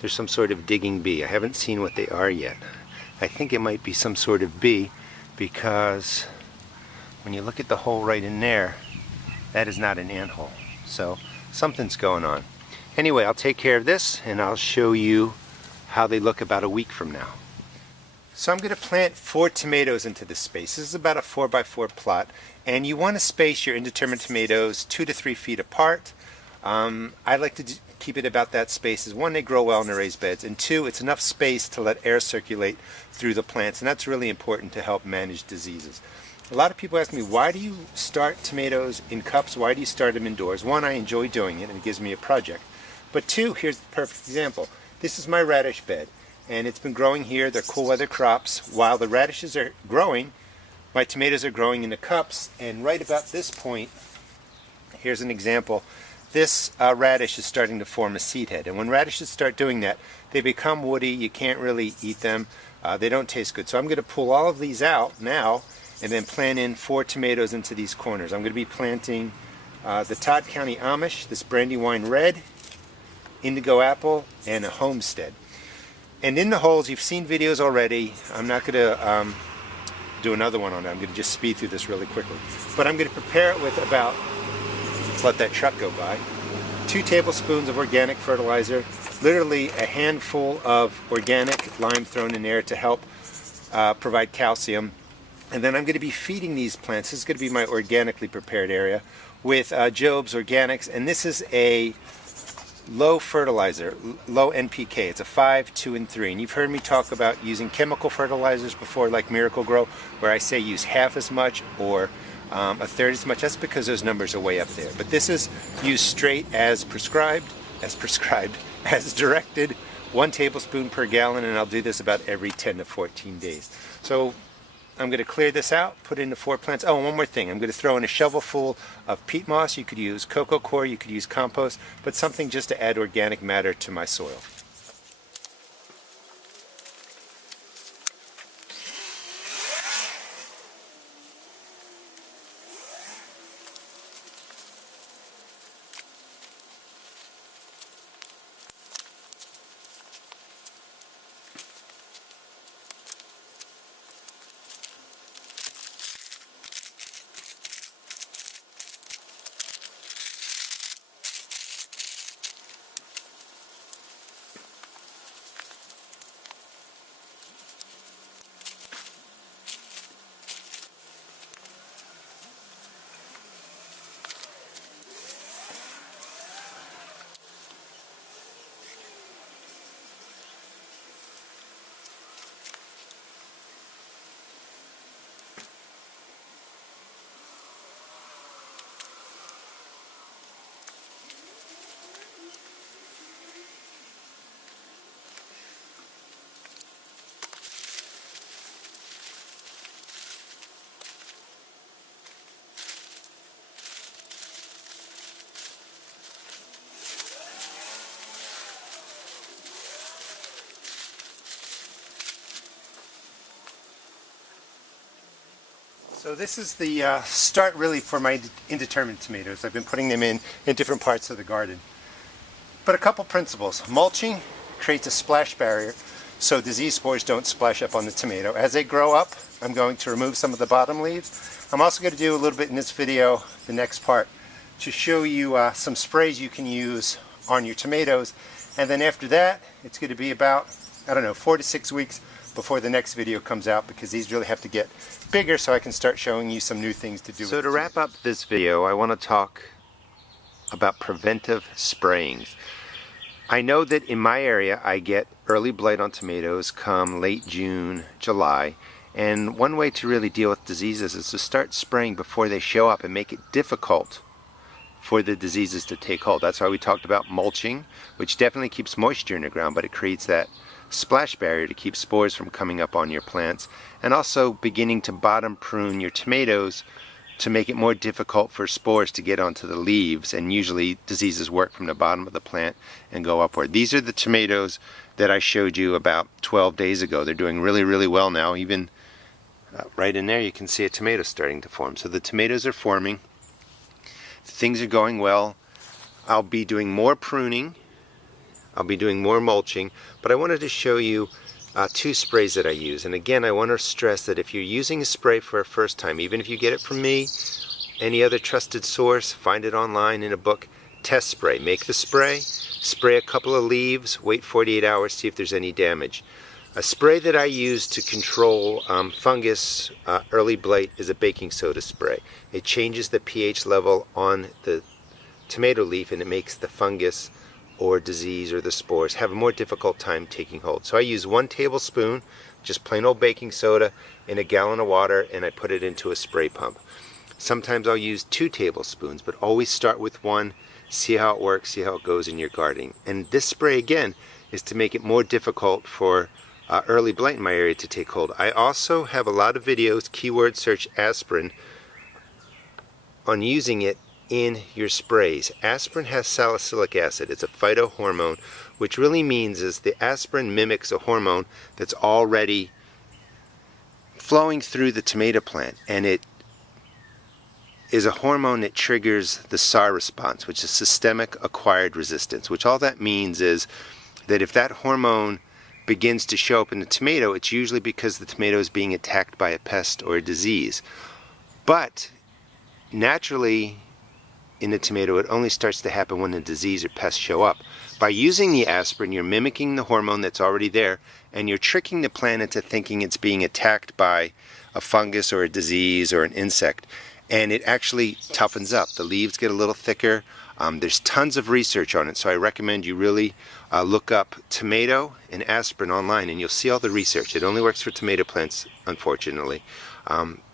there's some sort of digging bee. I haven't seen what they are yet. I think it might be some sort of bee, because when you look at the hole right in there, that is not an ant hole. So something's going on. Anyway, I'll take care of this and I'll show you how they look about a week from now. So I'm going to plant 4 tomatoes into this space. This is about a 4x4 plot, and you want to space your indeterminate tomatoes 2 to 3 feet apart. I like to keep it about that space. Is one, they grow well in the raised beds, and 2, it's enough space to let air circulate through the plants, and that's really important to help manage diseases. A lot of people ask me, why do you start tomatoes in cups? Why do you start them indoors? 1, I enjoy doing it and it gives me a project. But 2, here's the perfect example. This is my radish bed, and it's been growing here. They're cool weather crops. While the radishes are growing, my tomatoes are growing in the cups, and right about this point, here's an example. This radish is starting to form a seed head, and when radishes start doing that, they become woody. You can't really eat them. They don't taste good. So I'm going to pull all of these out now and then plant in 4 tomatoes into these corners. I'm going to be planting the Todd County Amish, this Brandywine Red, Indigo Apple, and a Homestead. And in the holes, you've seen videos already. I'm not going to do another one on it. I'm going to just speed through this really quickly. But I'm going to prepare it with about, let's let that truck go by, 2 tablespoons of organic fertilizer, literally a handful of organic lime thrown in there to help provide calcium. And then I'm going to be feeding these plants. This is going to be my organically prepared area with Job's Organics, and this is a low fertilizer, low NPK. It's a 5, 2, and 3. And you've heard me talk about using chemical fertilizers before, like Miracle-Gro, where I say use half as much or a third as much. That's because those numbers are way up there. But this is used straight as prescribed, as directed, 1 tablespoon per gallon, and I'll do this about every 10 to 14 days. So I'm going to clear this out, put it into 4 plants. Oh, and one more thing. I'm going to throw in a shovelful of peat moss. You could use cocoa coir, you could use compost, but something just to add organic matter to my soil. So this is the start really for my indeterminate tomatoes. I've been putting them in different parts of the garden. But a couple principles. Mulching creates a splash barrier so disease spores don't splash up on the tomato. As they grow up, I'm going to remove some of the bottom leaves. I'm also going to do a little bit in this video, the next part, to show you some sprays you can use on your tomatoes. And then after that, it's going to be about, 4 to 6 weeks before the next video comes out, because these really have to get bigger so I can start showing you some new things to do. So to wrap up this video, I want to talk about preventive sprayings. I know that in my area I get early blight on tomatoes come late June, July, and one way to really deal with diseases is to start spraying before they show up and make it difficult for the diseases to take hold. That's why we talked about mulching, which definitely keeps moisture in the ground, but it creates that splash barrier to keep spores from coming up on your plants, and also beginning to bottom prune your tomatoes to make it more difficult for spores to get onto the leaves, and usually diseases work from the bottom of the plant and go upward. These are the tomatoes that I showed you about 12 days ago. They're doing really, really well now. Even right in there you can see a tomato starting to form. So the tomatoes are forming. Things are going well. I'll be doing more pruning. I'll be doing more mulching, but I wanted to show you two sprays that I use. And again, I want to stress that if you're using a spray for a first time, even if you get it from me, any other trusted source, find it online in a book, test spray. Make the spray, spray a couple of leaves, wait 48 hours, see if there's any damage. A spray that I use to control fungus, early blight, is a baking soda spray. It changes the pH level on the tomato leaf and it makes the fungus or disease or the spores have a more difficult time taking hold. So I use 1 tablespoon, just plain old baking soda, in a gallon of water, and I put it into a spray pump. Sometimes I'll use 2 tablespoons, but always start with 1, see how it works, see how it goes in your gardening. And this spray, again, is to make it more difficult for early blight in my area to take hold. I also have a lot of videos, keyword search aspirin, on using it in your sprays. Aspirin has salicylic acid. It's a phytohormone, which really means is the aspirin mimics a hormone that's already flowing through the tomato plant, and it is a hormone that triggers the SAR response, which is systemic acquired resistance, which all that means is that if that hormone begins to show up in the tomato, it's usually because the tomato is being attacked by a pest or a disease. But naturally, in the tomato, it only starts to happen when the disease or pests show up. By using the aspirin, you're mimicking the hormone that's already there, and you're tricking the plant into thinking it's being attacked by a fungus or a disease or an insect. And it actually toughens up. The leaves get a little thicker. There's tons of research on it, so I recommend you really look up tomato and aspirin online, and you'll see all the research. It only works for tomato plants, unfortunately.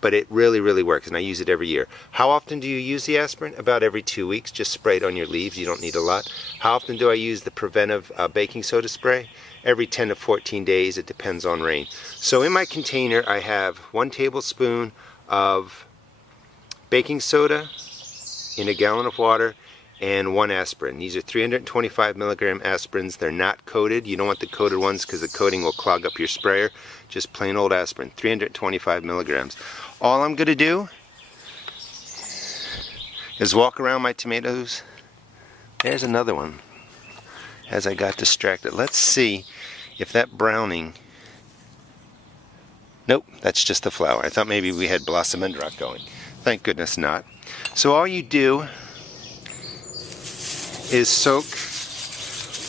But it really, really works, and I use it every year. How often do you use the aspirin? About every 2 weeks. Just spray it on your leaves. You don't need a lot. How often do I use the preventive baking soda spray? Every 10 to 14 days. It depends on rain. So in my container, I have 1 tablespoon of baking soda in a gallon of water and 1 aspirin. These are 325 milligram aspirins. They're not coated. You don't want the coated ones because the coating will clog up your sprayer. Just plain old aspirin, 325 milligrams. All I'm going to do is walk around my tomatoes. There's another one as I got distracted. Let's see if that browning... Nope, that's just the flower. I thought maybe we had blossom end rot going. Thank goodness not. So all you do is soak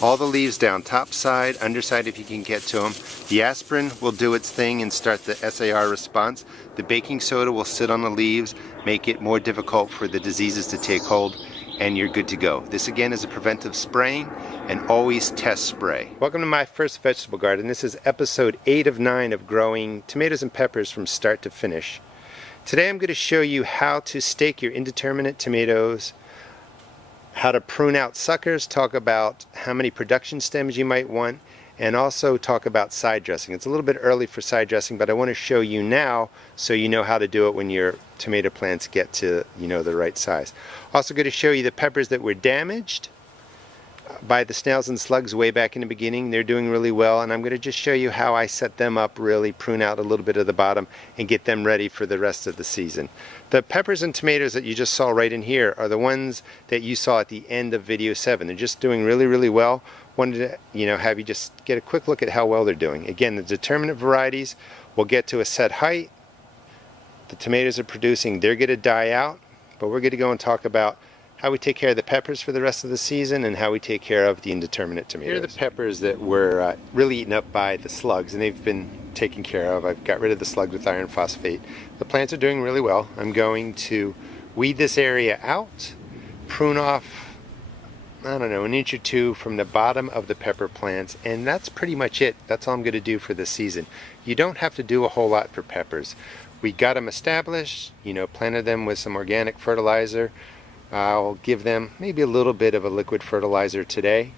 all the leaves down, top side, underside if you can get to them. The aspirin will do its thing and start the SAR response. The baking soda will sit on the leaves, make it more difficult for the diseases to take hold, and you're good to go. This again is a preventive spraying, and always test spray. Welcome to my first vegetable garden. This is episode 8 of 9 of growing tomatoes and peppers from start to finish. Today I'm going to show you how to stake your indeterminate tomatoes, how to prune out suckers, talk about how many production stems you might want, and also talk about side dressing. It's a little bit early for side dressing, but I want to show you now so you know how to do it when your tomato plants get to, the right size. Also going to show you the peppers that were damaged by the snails and slugs way back in the beginning. They're doing really well, and I'm going to just show you how I set them up, really prune out a little bit of the bottom and get them ready for the rest of the season. The peppers and tomatoes that you just saw right in here are the ones that you saw at the end of video 7. They're just doing really, really well. Wanted to, have you just get a quick look at how well they're doing. Again, the determinate varieties will get to a set height. The tomatoes are producing, they're going to die out, but we're going to go and talk about how we take care of the peppers for the rest of the season and how we take care of the indeterminate tomatoes. Here are the peppers that were really eaten up by the slugs, and they've been taken care of. I've got rid of the slugs with iron phosphate. The plants are doing really well. I'm going to weed this area out, prune off, I don't know, 1 inch or 2 from the bottom of the pepper plants, and that's pretty much it. That's all I'm going to do for this season. You don't have to do a whole lot for peppers. We got them established, planted them with some organic fertilizer. I'll give them maybe a little bit of a liquid fertilizer today.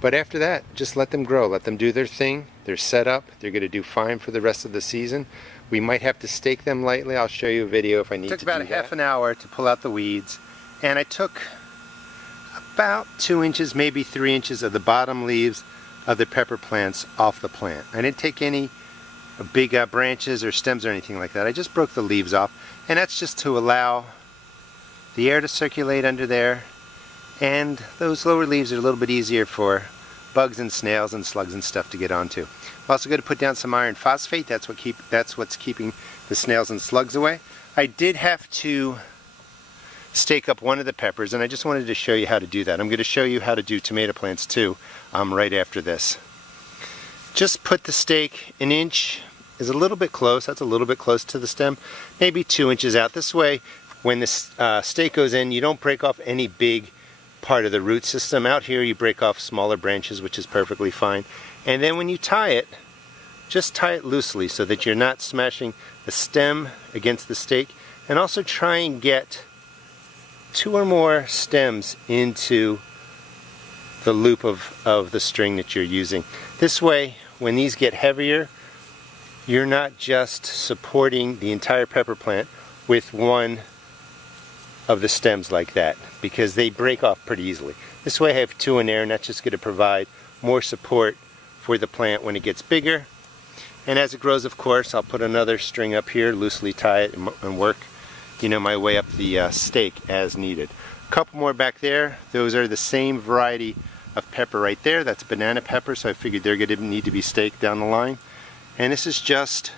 But after that, just let them grow. Let them do their thing. They're set up. They're going to do fine for the rest of the season. We might have to stake them lightly. I'll show you a video if I need to do that. It took about a half an hour to pull out the weeds. And I took about 2 inches, maybe 3 inches of the bottom leaves of the pepper plants off the plant. I didn't take any big branches or stems or anything like that. I just broke the leaves off. And that's just to allow the air to circulate under there, and those lower leaves are a little bit easier for bugs and snails and slugs and stuff to get onto. I'm also going to put down some iron phosphate. That's what's keeping the snails and slugs away. I did have to stake up one of the peppers, and I just wanted to show you how to do that. I'm going to show you how to do tomato plants too right after this. Just put the stake an inch, is a little bit close, that's a little bit close to the stem, maybe 2 inches out. This way, when the stake goes in, you don't break off any big part of the root system. Out here you break off smaller branches, which is perfectly fine. And then when you tie it, just tie it loosely so that you're not smashing the stem against the stake, and also try and get 2 or more stems into the loop of the string that you're using. This way, when these get heavier, you're not just supporting the entire pepper plant with one of the stems like that, because they break off pretty easily. This way I have 2 in there, and that's just going to provide more support for the plant when it gets bigger. And as it grows, of course, I'll put another string up here, loosely tie it, and work, you know, my way up the stake as needed. A couple more back there. Those are the same variety of pepper right there. That's banana pepper, so I figured they're going to need to be staked down the line. And this is just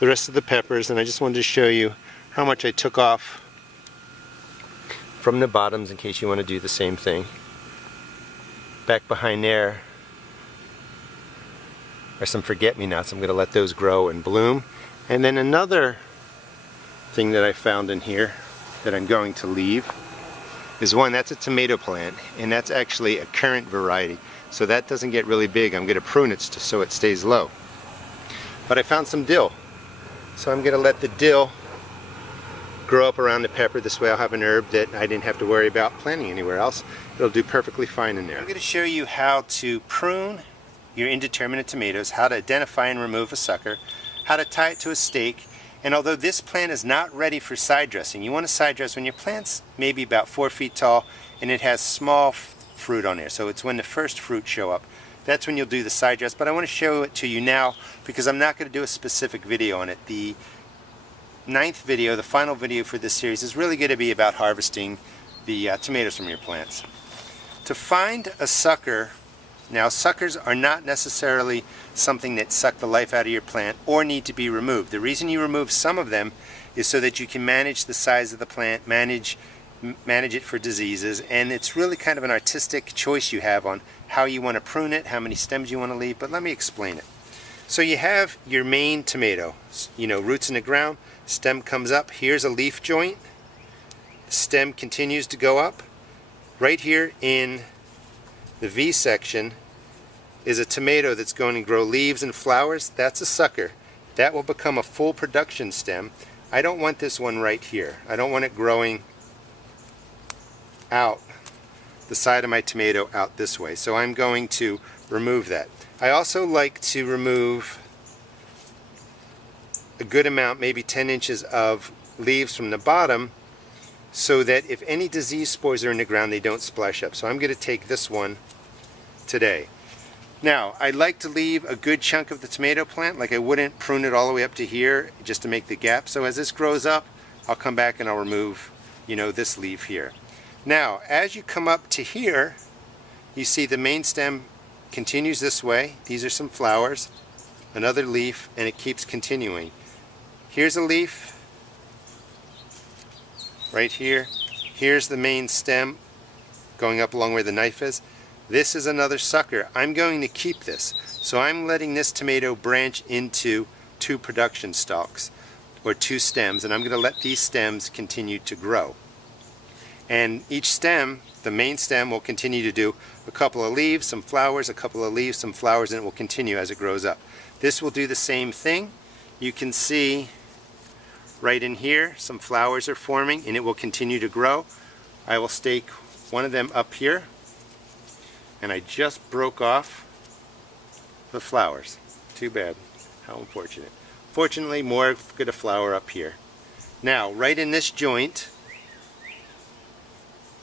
the rest of the peppers, and I just wanted to show you how much I took off from the bottoms in case you want to do the same thing. Back behind there are some forget-me-nots. I'm going to let those grow and bloom. And then another thing that I found in here that I'm going to leave is one, that's a tomato plant, and that's actually a currant variety. So that doesn't get really big. I'm going to prune it so it stays low. But I found some dill. So I'm going to let the dill grow up around the pepper. This way I'll have an herb that I didn't have to worry about planting anywhere else. It'll do perfectly fine in there. I'm going to show you how to prune your indeterminate tomatoes, how to identify and remove a sucker, how to tie it to a stake. And although this plant is not ready for side dressing, you want to side dress when your plant's maybe about 4 feet tall and it has small fruit on there. So it's when the first fruit show up. That's when you'll do the side dress. But I want to show it to you now because I'm not going to do a specific video on it. The 9th video, the final video for this series, is really going to be about harvesting the tomatoes from your plants. To find a sucker, now suckers are not necessarily something that suck the life out of your plant or need to be removed. The reason you remove some of them is so that you can manage the size of the plant, manage it for diseases, and it's really kind of an artistic choice you have on how you want to prune it, how many stems you want to leave, but let me explain it. So you have your main tomato, you know, roots in the ground, stem comes up, here's a leaf joint, stem continues to go up. Right here in the V section is a tomato that's going to grow leaves and flowers. That's a sucker. That will become a full production stem. I don't want this one right here. I don't want it growing out the side of my tomato out this way. So I'm going to remove that. I also like to remove a good amount, maybe 10 inches of leaves from the bottom, so that if any disease spores are in the ground, they don't splash up. So I'm going to take this one today. Now, I like to leave a good chunk of the tomato plant, like I wouldn't prune it all the way up to here just to make the gap. So as this grows up, I'll come back and I'll remove, you know, this leaf here. Now, as you come up to here, you see the main stem continues this way. These are some flowers, another leaf, and it keeps continuing. Here's a leaf right here. Here's the main stem going up along where the knife is. This is another sucker. I'm going to keep this. So I'm letting this tomato branch into 2 production stalks, or 2 stems, and I'm going to let these stems continue to grow. And each stem, the main stem, will continue to do a couple of leaves, some flowers, a couple of leaves, some flowers, and it will continue as it grows up. This will do the same thing. You can see right in here some flowers are forming, and it will continue to grow. I will stake one of them up here, and I just broke off the flowers. Too bad. How unfortunate. Fortunately, more going to flower up here. Now, right in this joint,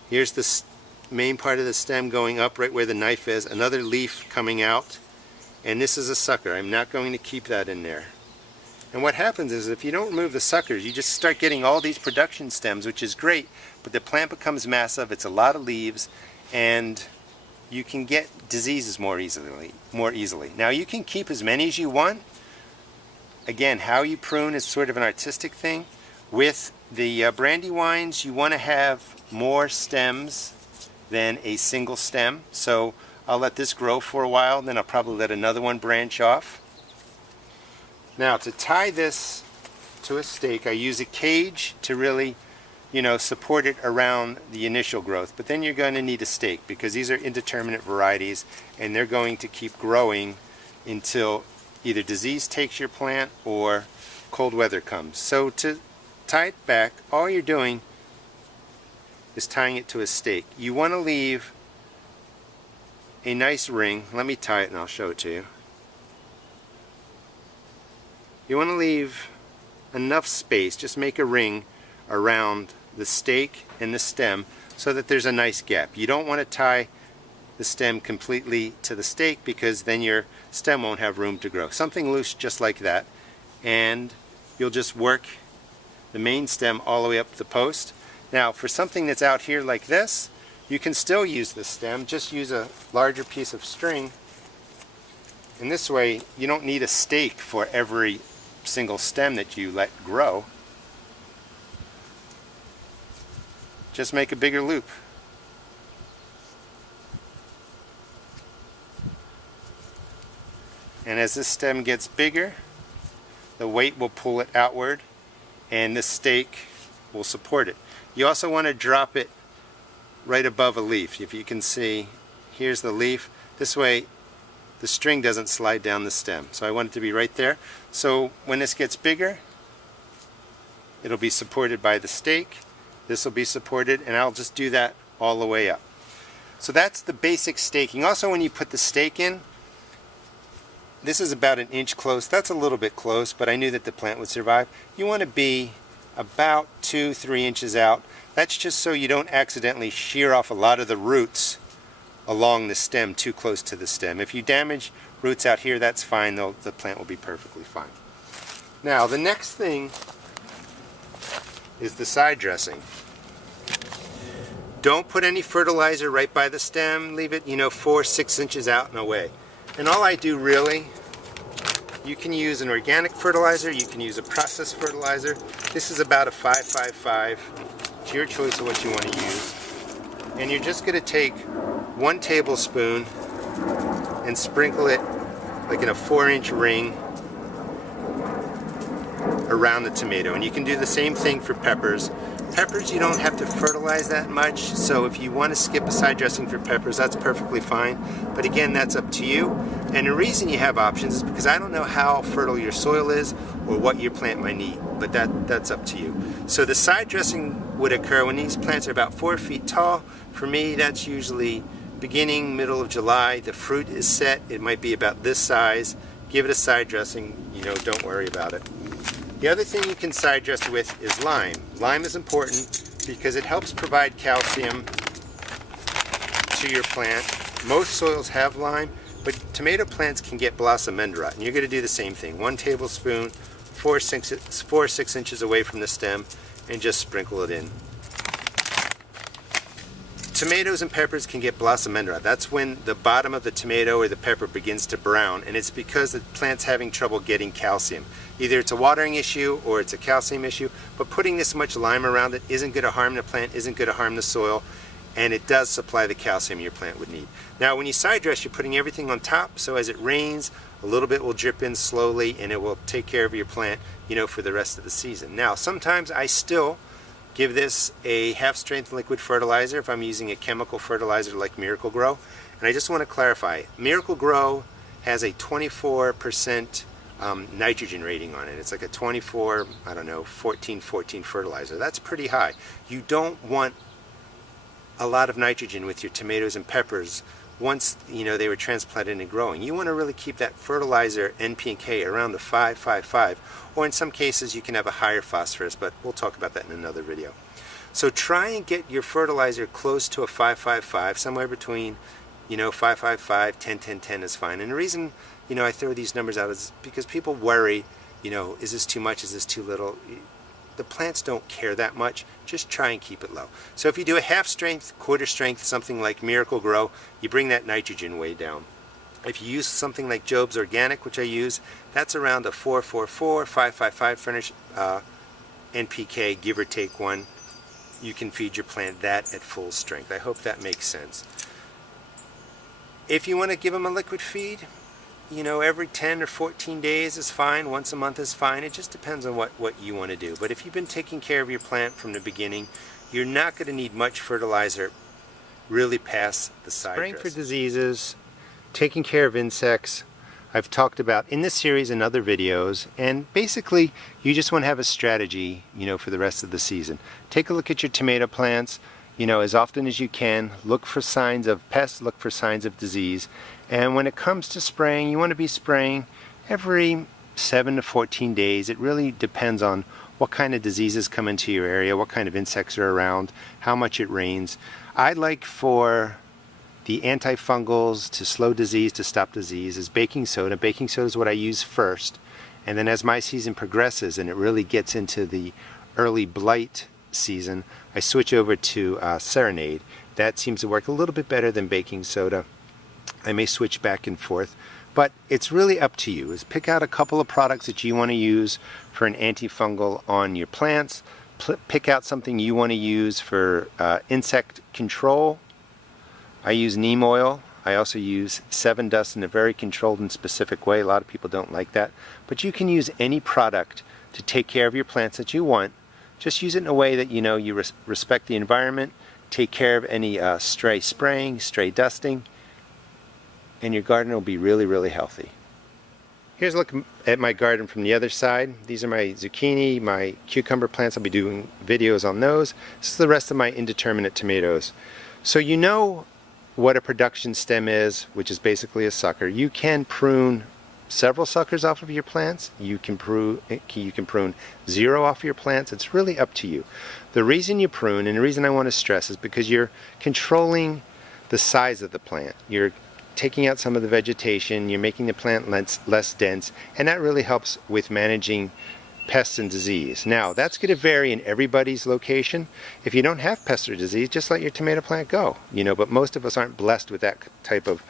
here's the main part of the stem going up right where the knife is, another leaf coming out, and this is a sucker. I'm not going to keep that in there. And what happens is if you don't remove the suckers, you just start getting all these production stems, which is great, but the plant becomes massive, it's a lot of leaves, and you can get diseases more easily. Now you can keep as many as you want. Again, how you prune is sort of an artistic thing. With the Brandywines, you want to have more stems than a single stem. So I'll let this grow for a while, then I'll probably let another one branch off. Now to tie this to a stake, I use a cage to really, support it around the initial growth. But then you're going to need a stake because these are indeterminate varieties and they're going to keep growing until either disease takes your plant or cold weather comes. So to tie it back, all you're doing is tying it to a stake. You want to leave a nice ring. Let me tie it and I'll show it to you. You want to leave enough space, just make a ring around the stake and the stem so that there's a nice gap. You don't want to tie the stem completely to the stake because then your stem won't have room to grow. Something loose just like that, and you'll just work the main stem all the way up the post. Now for something that's out here like this, you can still use the stem, just use a larger piece of string, and this way you don't need a stake for every single stem that you let grow. Just make a bigger loop. And as this stem gets bigger, the weight will pull it outward and this stake will support it. You also want to drop it right above a leaf. If you can see, here's the leaf. This way the string doesn't slide down the stem. So I want it to be right there. So when this gets bigger, it'll be supported by the stake. This will be supported, and I'll just do that all the way up. So that's the basic staking. Also, when you put the stake in, this is about 1 inch close. That's a little bit close, but I knew that the plant would survive. You want to be about 2-3 inches out. That's just so you don't accidentally shear off a lot of the roots along the stem too close to the stem. If you damage roots out here, that's fine. The plant will be perfectly fine. Now, the next thing is the side dressing. Don't put any fertilizer right by the stem. Leave it, 4-6 inches out and away. And all I do really, you can use an organic fertilizer, you can use a processed fertilizer. This is about a 5-5-5. It's your choice of what you want to use. And you're just going to take 1 tablespoon and sprinkle it like in a 4-inch ring around the tomato. And you can do the same thing for peppers. Peppers, you don't have to fertilize that much, so if you want to skip a side dressing for peppers, that's perfectly fine. But again, that's up to you. And the reason you have options is because I don't know how fertile your soil is or what your plant might need, but that's up to you. So the side dressing would occur when these plants are about 4 feet tall. For me, that's usually beginning, middle of July. The fruit is set. It might be about this size. Give it a side dressing. Don't worry about it. The other thing you can side dress with is lime. Lime is important because it helps provide calcium to your plant. Most soils have lime, but tomato plants can get blossom end rot, and you're going to do the same thing. 1 tablespoon, 4-6 inches away from the stem, and just sprinkle it in. Tomatoes and peppers can get blossom end rot. That's when the bottom of the tomato or the pepper begins to brown, and it's because the plant's having trouble getting calcium. Either it's a watering issue or it's a calcium issue, but putting this much lime around it isn't going to harm the plant, isn't going to harm the soil, and it does supply the calcium your plant would need. Now when you side dress, you're putting everything on top, so as it rains, a little bit will drip in slowly and it will take care of your plant, for the rest of the season. Now sometimes I still give this a half-strength liquid fertilizer if I'm using a chemical fertilizer like Miracle-Gro. And I just want to clarify, Miracle-Gro has a 24% nitrogen rating on it. It's like a 24, 14 fertilizer. That's pretty high. You don't want a lot of nitrogen with your tomatoes and peppers once they were transplanted and growing. You want to really keep that fertilizer NP and K around the 5-5-5, or in some cases you can have a higher phosphorus, but we'll talk about that in another video. So try and get your fertilizer close to a 5-5-5, somewhere between 5-5-5, 10-10-10 is fine. And the reason I throw these numbers out is because people worry, is this too much, is this too little? the plants don't care that much. Just try and keep it low. So if you do a half strength, quarter strength, something like Miracle Grow, you bring that nitrogen way down. If you use something like Job's Organic, which I use, that's around a 444, 555 furnish NPK, give or take one. You can feed your plant that at full strength. I hope that makes sense. If you want to give them a liquid feed, you know, every 10 or 14 days is fine, once a month is fine. It just depends on what you want to do. But if you've been taking care of your plant from the beginning, you're not going to need much fertilizer really past the side dress. Spraying for diseases, taking care of insects, I've talked about in this series and other videos, and basically you just want to have a strategy, you know, for the rest of the season. Take a look at your tomato plants, you know, as often as you can. Look for signs of pests, look for signs of disease. And when it comes to spraying, you want to be spraying every 7 to 14 days. It really depends on what kind of diseases come into your area, what kind of insects are around, how much it rains. I like for the antifungals to slow disease, to stop disease, is baking soda. Baking soda is what I use first. And then as my season progresses and it really gets into the early blight season, I switch over to Serenade. That seems to work a little bit better than baking soda. I may switch back and forth, but it's really up to you. Is pick out a couple of products that you want to use for an antifungal on your plants. Pick out something you want to use for insect control. I use neem oil. I also use Sevin Dust in a very controlled and specific way. A lot of people don't like that. But you can use any product to take care of your plants that you want. Just use it in a way that you know you respect the environment, take care of any stray spraying, stray dusting, and your garden will be really, really healthy. Here's a look at my garden from the other side. These are my zucchini, my cucumber plants. I'll be doing videos on those. This is the rest of my indeterminate tomatoes. So you know what a production stem is, which is basically a sucker. You can prune several suckers off of your plants. You can prune 0 off your plants. It's really up to you. The reason you prune, and the reason I want to stress, is because you're controlling the size of the plant. You're taking out some of the vegetation, you're making the plant less dense, and that really helps with managing pests and disease. Now, that's going to vary in everybody's location. If you don't have pest or disease, just let your tomato plant go. You know, but most of us aren't blessed with that type of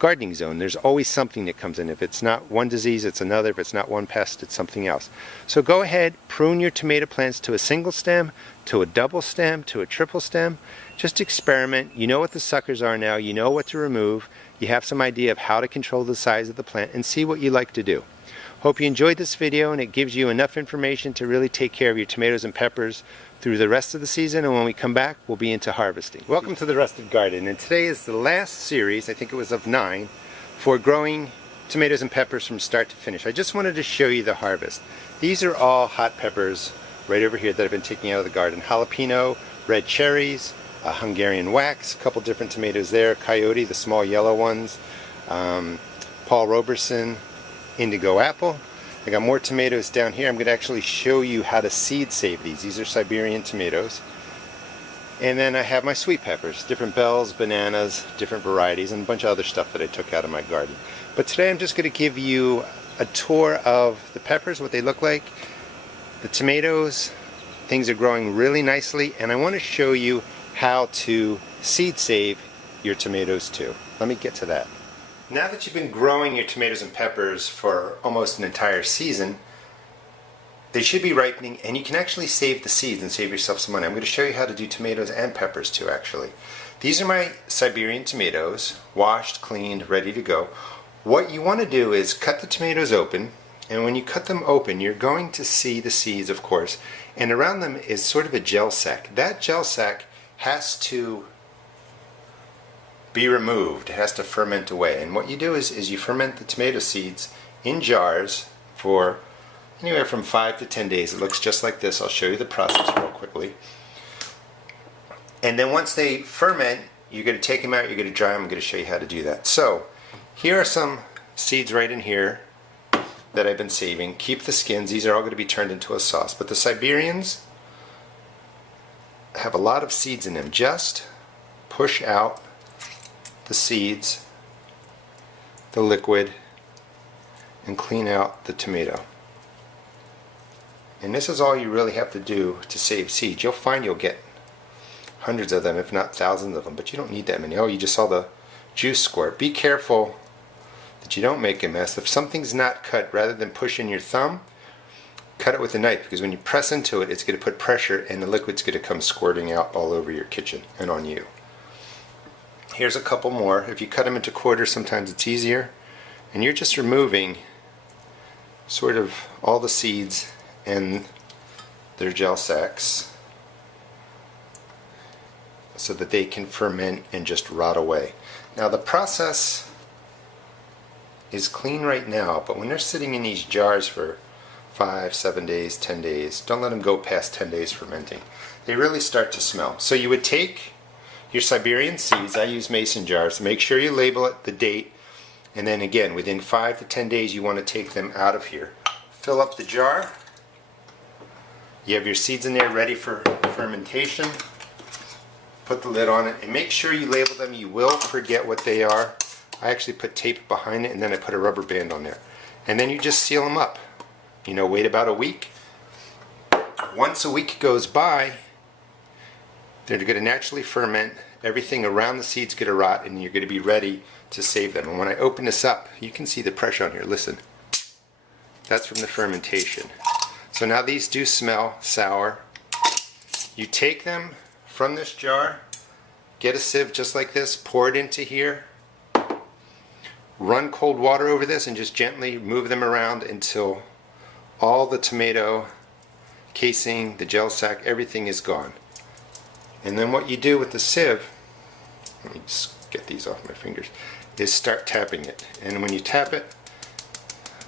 gardening zone. There's always something that comes in. If it's not one disease, it's another. If it's not one pest, it's something else. So go ahead, prune your tomato plants to a single stem, to a double stem, to a triple stem. Just experiment. You know what the suckers are now. You know what to remove. You have some idea of how to control the size of the plant, and see what you like to do. Hope you enjoyed this video and it gives you enough information to really take care of your tomatoes and peppers through the rest of the season, and when we come back we'll be into harvesting. Welcome to the Rusted Garden, and today is the last series, I think it was of 9, for growing tomatoes and peppers from start to finish. I just wanted to show you the harvest. These are all hot peppers right over here that I've been taking out of the garden. Jalapeno, red cherries, Hungarian wax, a couple different tomatoes there, coyote, the small yellow ones, Paul Roberson, indigo apple. I got more tomatoes down here. I'm going to actually show you how to seed save these. These are Siberian tomatoes. And then I have my sweet peppers, different bells, bananas, different varieties, and a bunch of other stuff that I took out of my garden. But today I'm just going to give you a tour of the peppers, what they look like, the tomatoes. Things are growing really nicely, and I want to show you how to seed save your tomatoes too. Let me get to that. Now that you've been growing your tomatoes and peppers for almost an entire season, they should be ripening, and you can actually save the seeds and save yourself some money. I'm going to show you how to do tomatoes and peppers too, actually. These are my Siberian tomatoes, washed, cleaned, ready to go. What you want to do is cut the tomatoes open, and when you cut them open, you're going to see the seeds, of course, and around them is sort of a gel sac. That gel sac has to be removed. It has to ferment away. And what you do is you ferment the tomato seeds in jars for anywhere from 5 to 10 days. It looks just like this. I'll show you the process real quickly. And then once they ferment, you're going to take them out, you're going to dry them. I'm going to show you how to do that. So here are some seeds right in here that I've been saving. Keep the skins. These are all going to be turned into a sauce. But the Siberians have a lot of seeds in them. Just push out the seeds, the liquid, and clean out the tomato. And this is all you really have to do to save seeds. You'll find you'll get hundreds of them, if not thousands of them, but you don't need that many. Oh, you just saw the juice squirt. Be careful that you don't make a mess. If something's not cut, rather than pushing your thumb, cut it with a knife, because when you press into it, it's going to put pressure and the liquid's going to come squirting out all over your kitchen and on you. Here's a couple more. If you cut them into quarters, sometimes it's easier. And you're just removing sort of all the seeds and their gel sacs so that they can ferment and just rot away. Now the process is clean right now, but when they're sitting in these jars for 5, 7 days, 10 days, don't let them go past 10 days fermenting. They really start to smell. So you would take your Siberian seeds, I use mason jars, make sure you label it, the date, and then again, within 5 to 10 days you want to take them out of here. Fill up the jar. You have your seeds in there ready for fermentation. Put the lid on it and make sure you label them. You will forget what they are. I actually put tape behind it and then I put a rubber band on there. And then you just seal them up. You know, wait about a week. Once a week goes by, they're going to naturally ferment. Everything around the seeds going to rot and you're going to be ready to save them. And when I open this up, you can see the pressure on here. Listen. That's from the fermentation. So now these do smell sour. You take them from this jar, get a sieve just like this, pour it into here, run cold water over this and just gently move them around until all the tomato casing, the gel sac, everything is gone. And then what you do with the sieve, let me just get these off my fingers, is start tapping it. And when you tap it,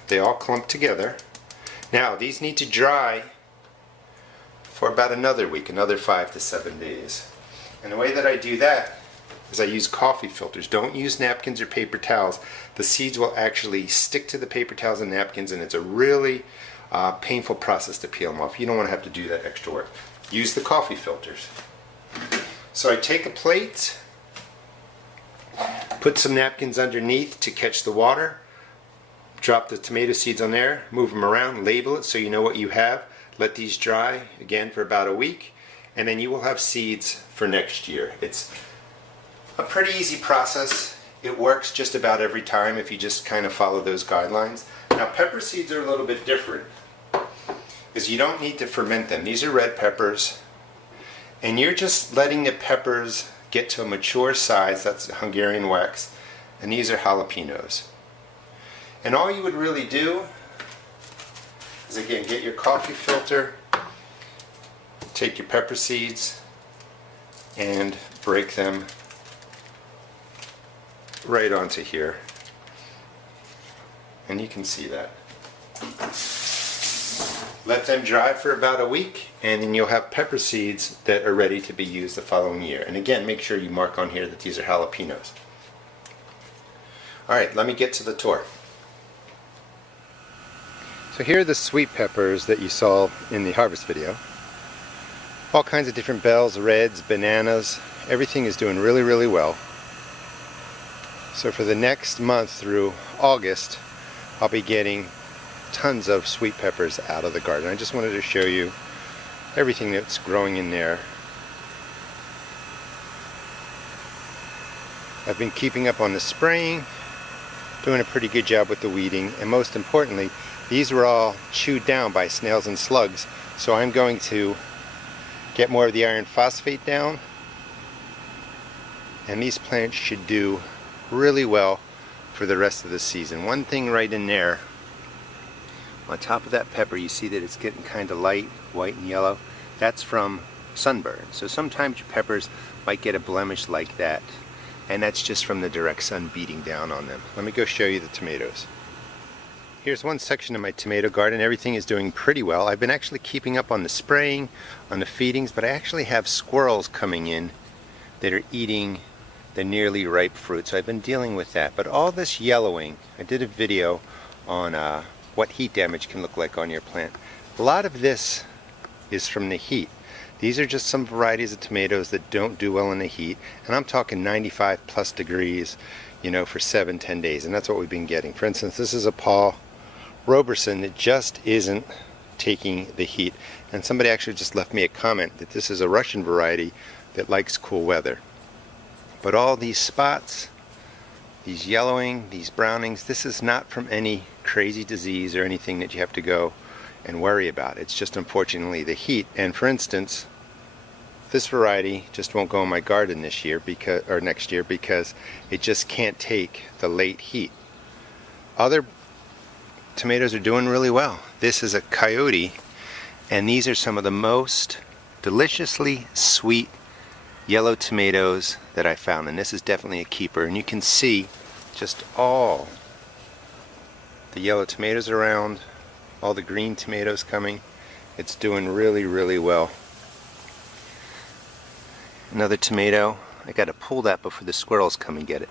they all clump together. Now these need to dry for about another week, another 5 to 7 days. And the way that I do that is I use coffee filters. Don't use napkins or paper towels. The seeds will actually stick to the paper towels and napkins and it's a really painful process to peel them off. You don't want to have to do that extra work. Use the coffee filters. So I take a plate, put some napkins underneath to catch the water, drop the tomato seeds on there, move them around, label it so you know what you have. Let these dry again for about a week and then you will have seeds for next year. It's a pretty easy process. It works just about every time if you just kind of follow those guidelines. Now pepper seeds are a little bit different because you don't need to ferment them. These are red peppers and you're just letting the peppers get to a mature size. That's Hungarian wax, and these are jalapenos. And all you would really do is again get your coffee filter, take your pepper seeds and break them right onto here. And you can see that. Let them dry for about a week and then you'll have pepper seeds that are ready to be used the following year. And again, make sure you mark on here that these are jalapenos. Alright, let me get to the tour. So here are the sweet peppers that you saw in the harvest video. All kinds of different bells, reds, bananas, everything is doing really, really well. So for the next month through August, I'll be getting tons of sweet peppers out of the garden. I just wanted to show you everything that's growing in there. I've been keeping up on the spraying, doing a pretty good job with the weeding, and most importantly, these were all chewed down by snails and slugs, so I'm going to get more of the iron phosphate down, and these plants should do really well for the rest of the season. One thing right in there, on top of that pepper, you see that it's getting kind of light, white and yellow. That's from sunburn. So sometimes your peppers might get a blemish like that, and that's just from the direct sun beating down on them. Let me go show you the tomatoes. Here's one section of my tomato garden. Everything is doing pretty well. I've been actually keeping up on the spraying, on the feedings, but I actually have squirrels coming in that are eating the nearly ripe fruit. So I've been dealing with that. But all this yellowing, I did a video on what heat damage can look like on your plant. A lot of this is from the heat. These are just some varieties of tomatoes that don't do well in the heat, and I'm talking 95 plus degrees, you know, for 7-10 days, and that's what we've been getting. For instance, this is a Paul Roberson that just isn't taking the heat. And somebody actually just left me a comment that this is a Russian variety that likes cool weather. But all these spots, these yellowing, these brownings, this is not from any crazy disease or anything that you have to go and worry about. It's just unfortunately the heat. And for instance, this variety just won't go in my garden this year or next year because it just can't take the late heat. Other tomatoes are doing really well. This is a Coyote, and these are some of the most deliciously sweet yellow tomatoes that I found, and this is definitely a keeper. And you can see just all the yellow tomatoes around, all the green tomatoes coming. It's doing really, really well. Another tomato. I got to pull that before the squirrels come and get it.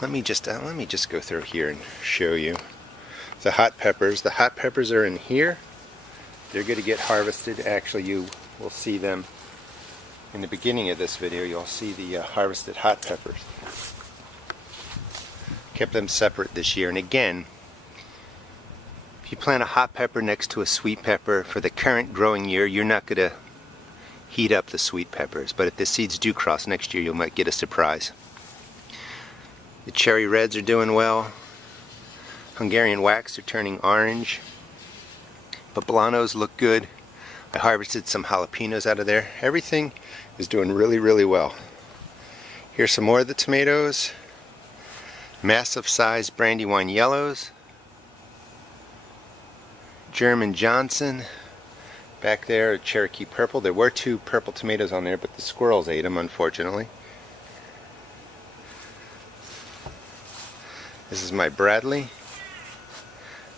Let me just go through here and show you the hot peppers. The hot peppers are in here. They're going to get harvested. Actually, you will see them in the beginning of this video. You'll see the harvested hot peppers. Kept them separate this year. And again, if you plant a hot pepper next to a sweet pepper for the current growing year, you're not going to heat up the sweet peppers. But if the seeds do cross next year, you might get a surprise. The cherry reds are doing well. Hungarian wax are turning orange. Poblanos look good. I harvested some jalapenos out of there. Everything is doing really, really well. Here's some more of the tomatoes. Massive size Brandywine yellows. German Johnson. Back there, a Cherokee purple. There were 2 purple tomatoes on there, but the squirrels ate them, unfortunately. This is my Bradley.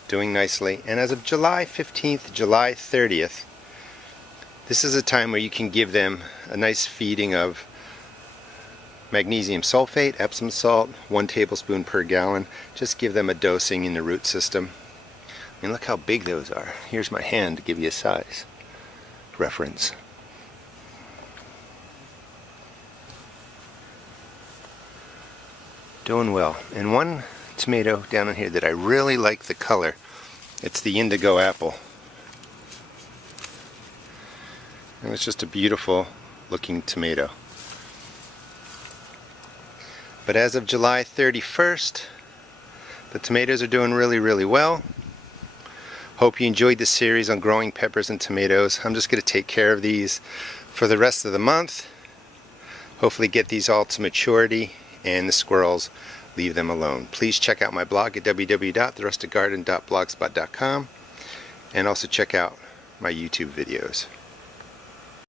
Doing nicely. And as of July 15th, July 30th, this is a time where you can give them a nice feeding of magnesium sulfate, Epsom salt, 1 tablespoon per gallon. Just give them a dosing in the root system. I mean, look how big those are. Here's my hand to give you a size reference. Doing well. And one tomato down in here that I really like the color, it's the indigo apple. And it's just a beautiful looking tomato. But as of July 31st, the tomatoes are doing really, really well. Hope you enjoyed this series on growing peppers and tomatoes. I'm just going to take care of these for the rest of the month. Hopefully get these all to maturity, and the squirrels, leave them alone. Please check out my blog at www.therusticgarden.blogspot.com, and also check out my YouTube videos.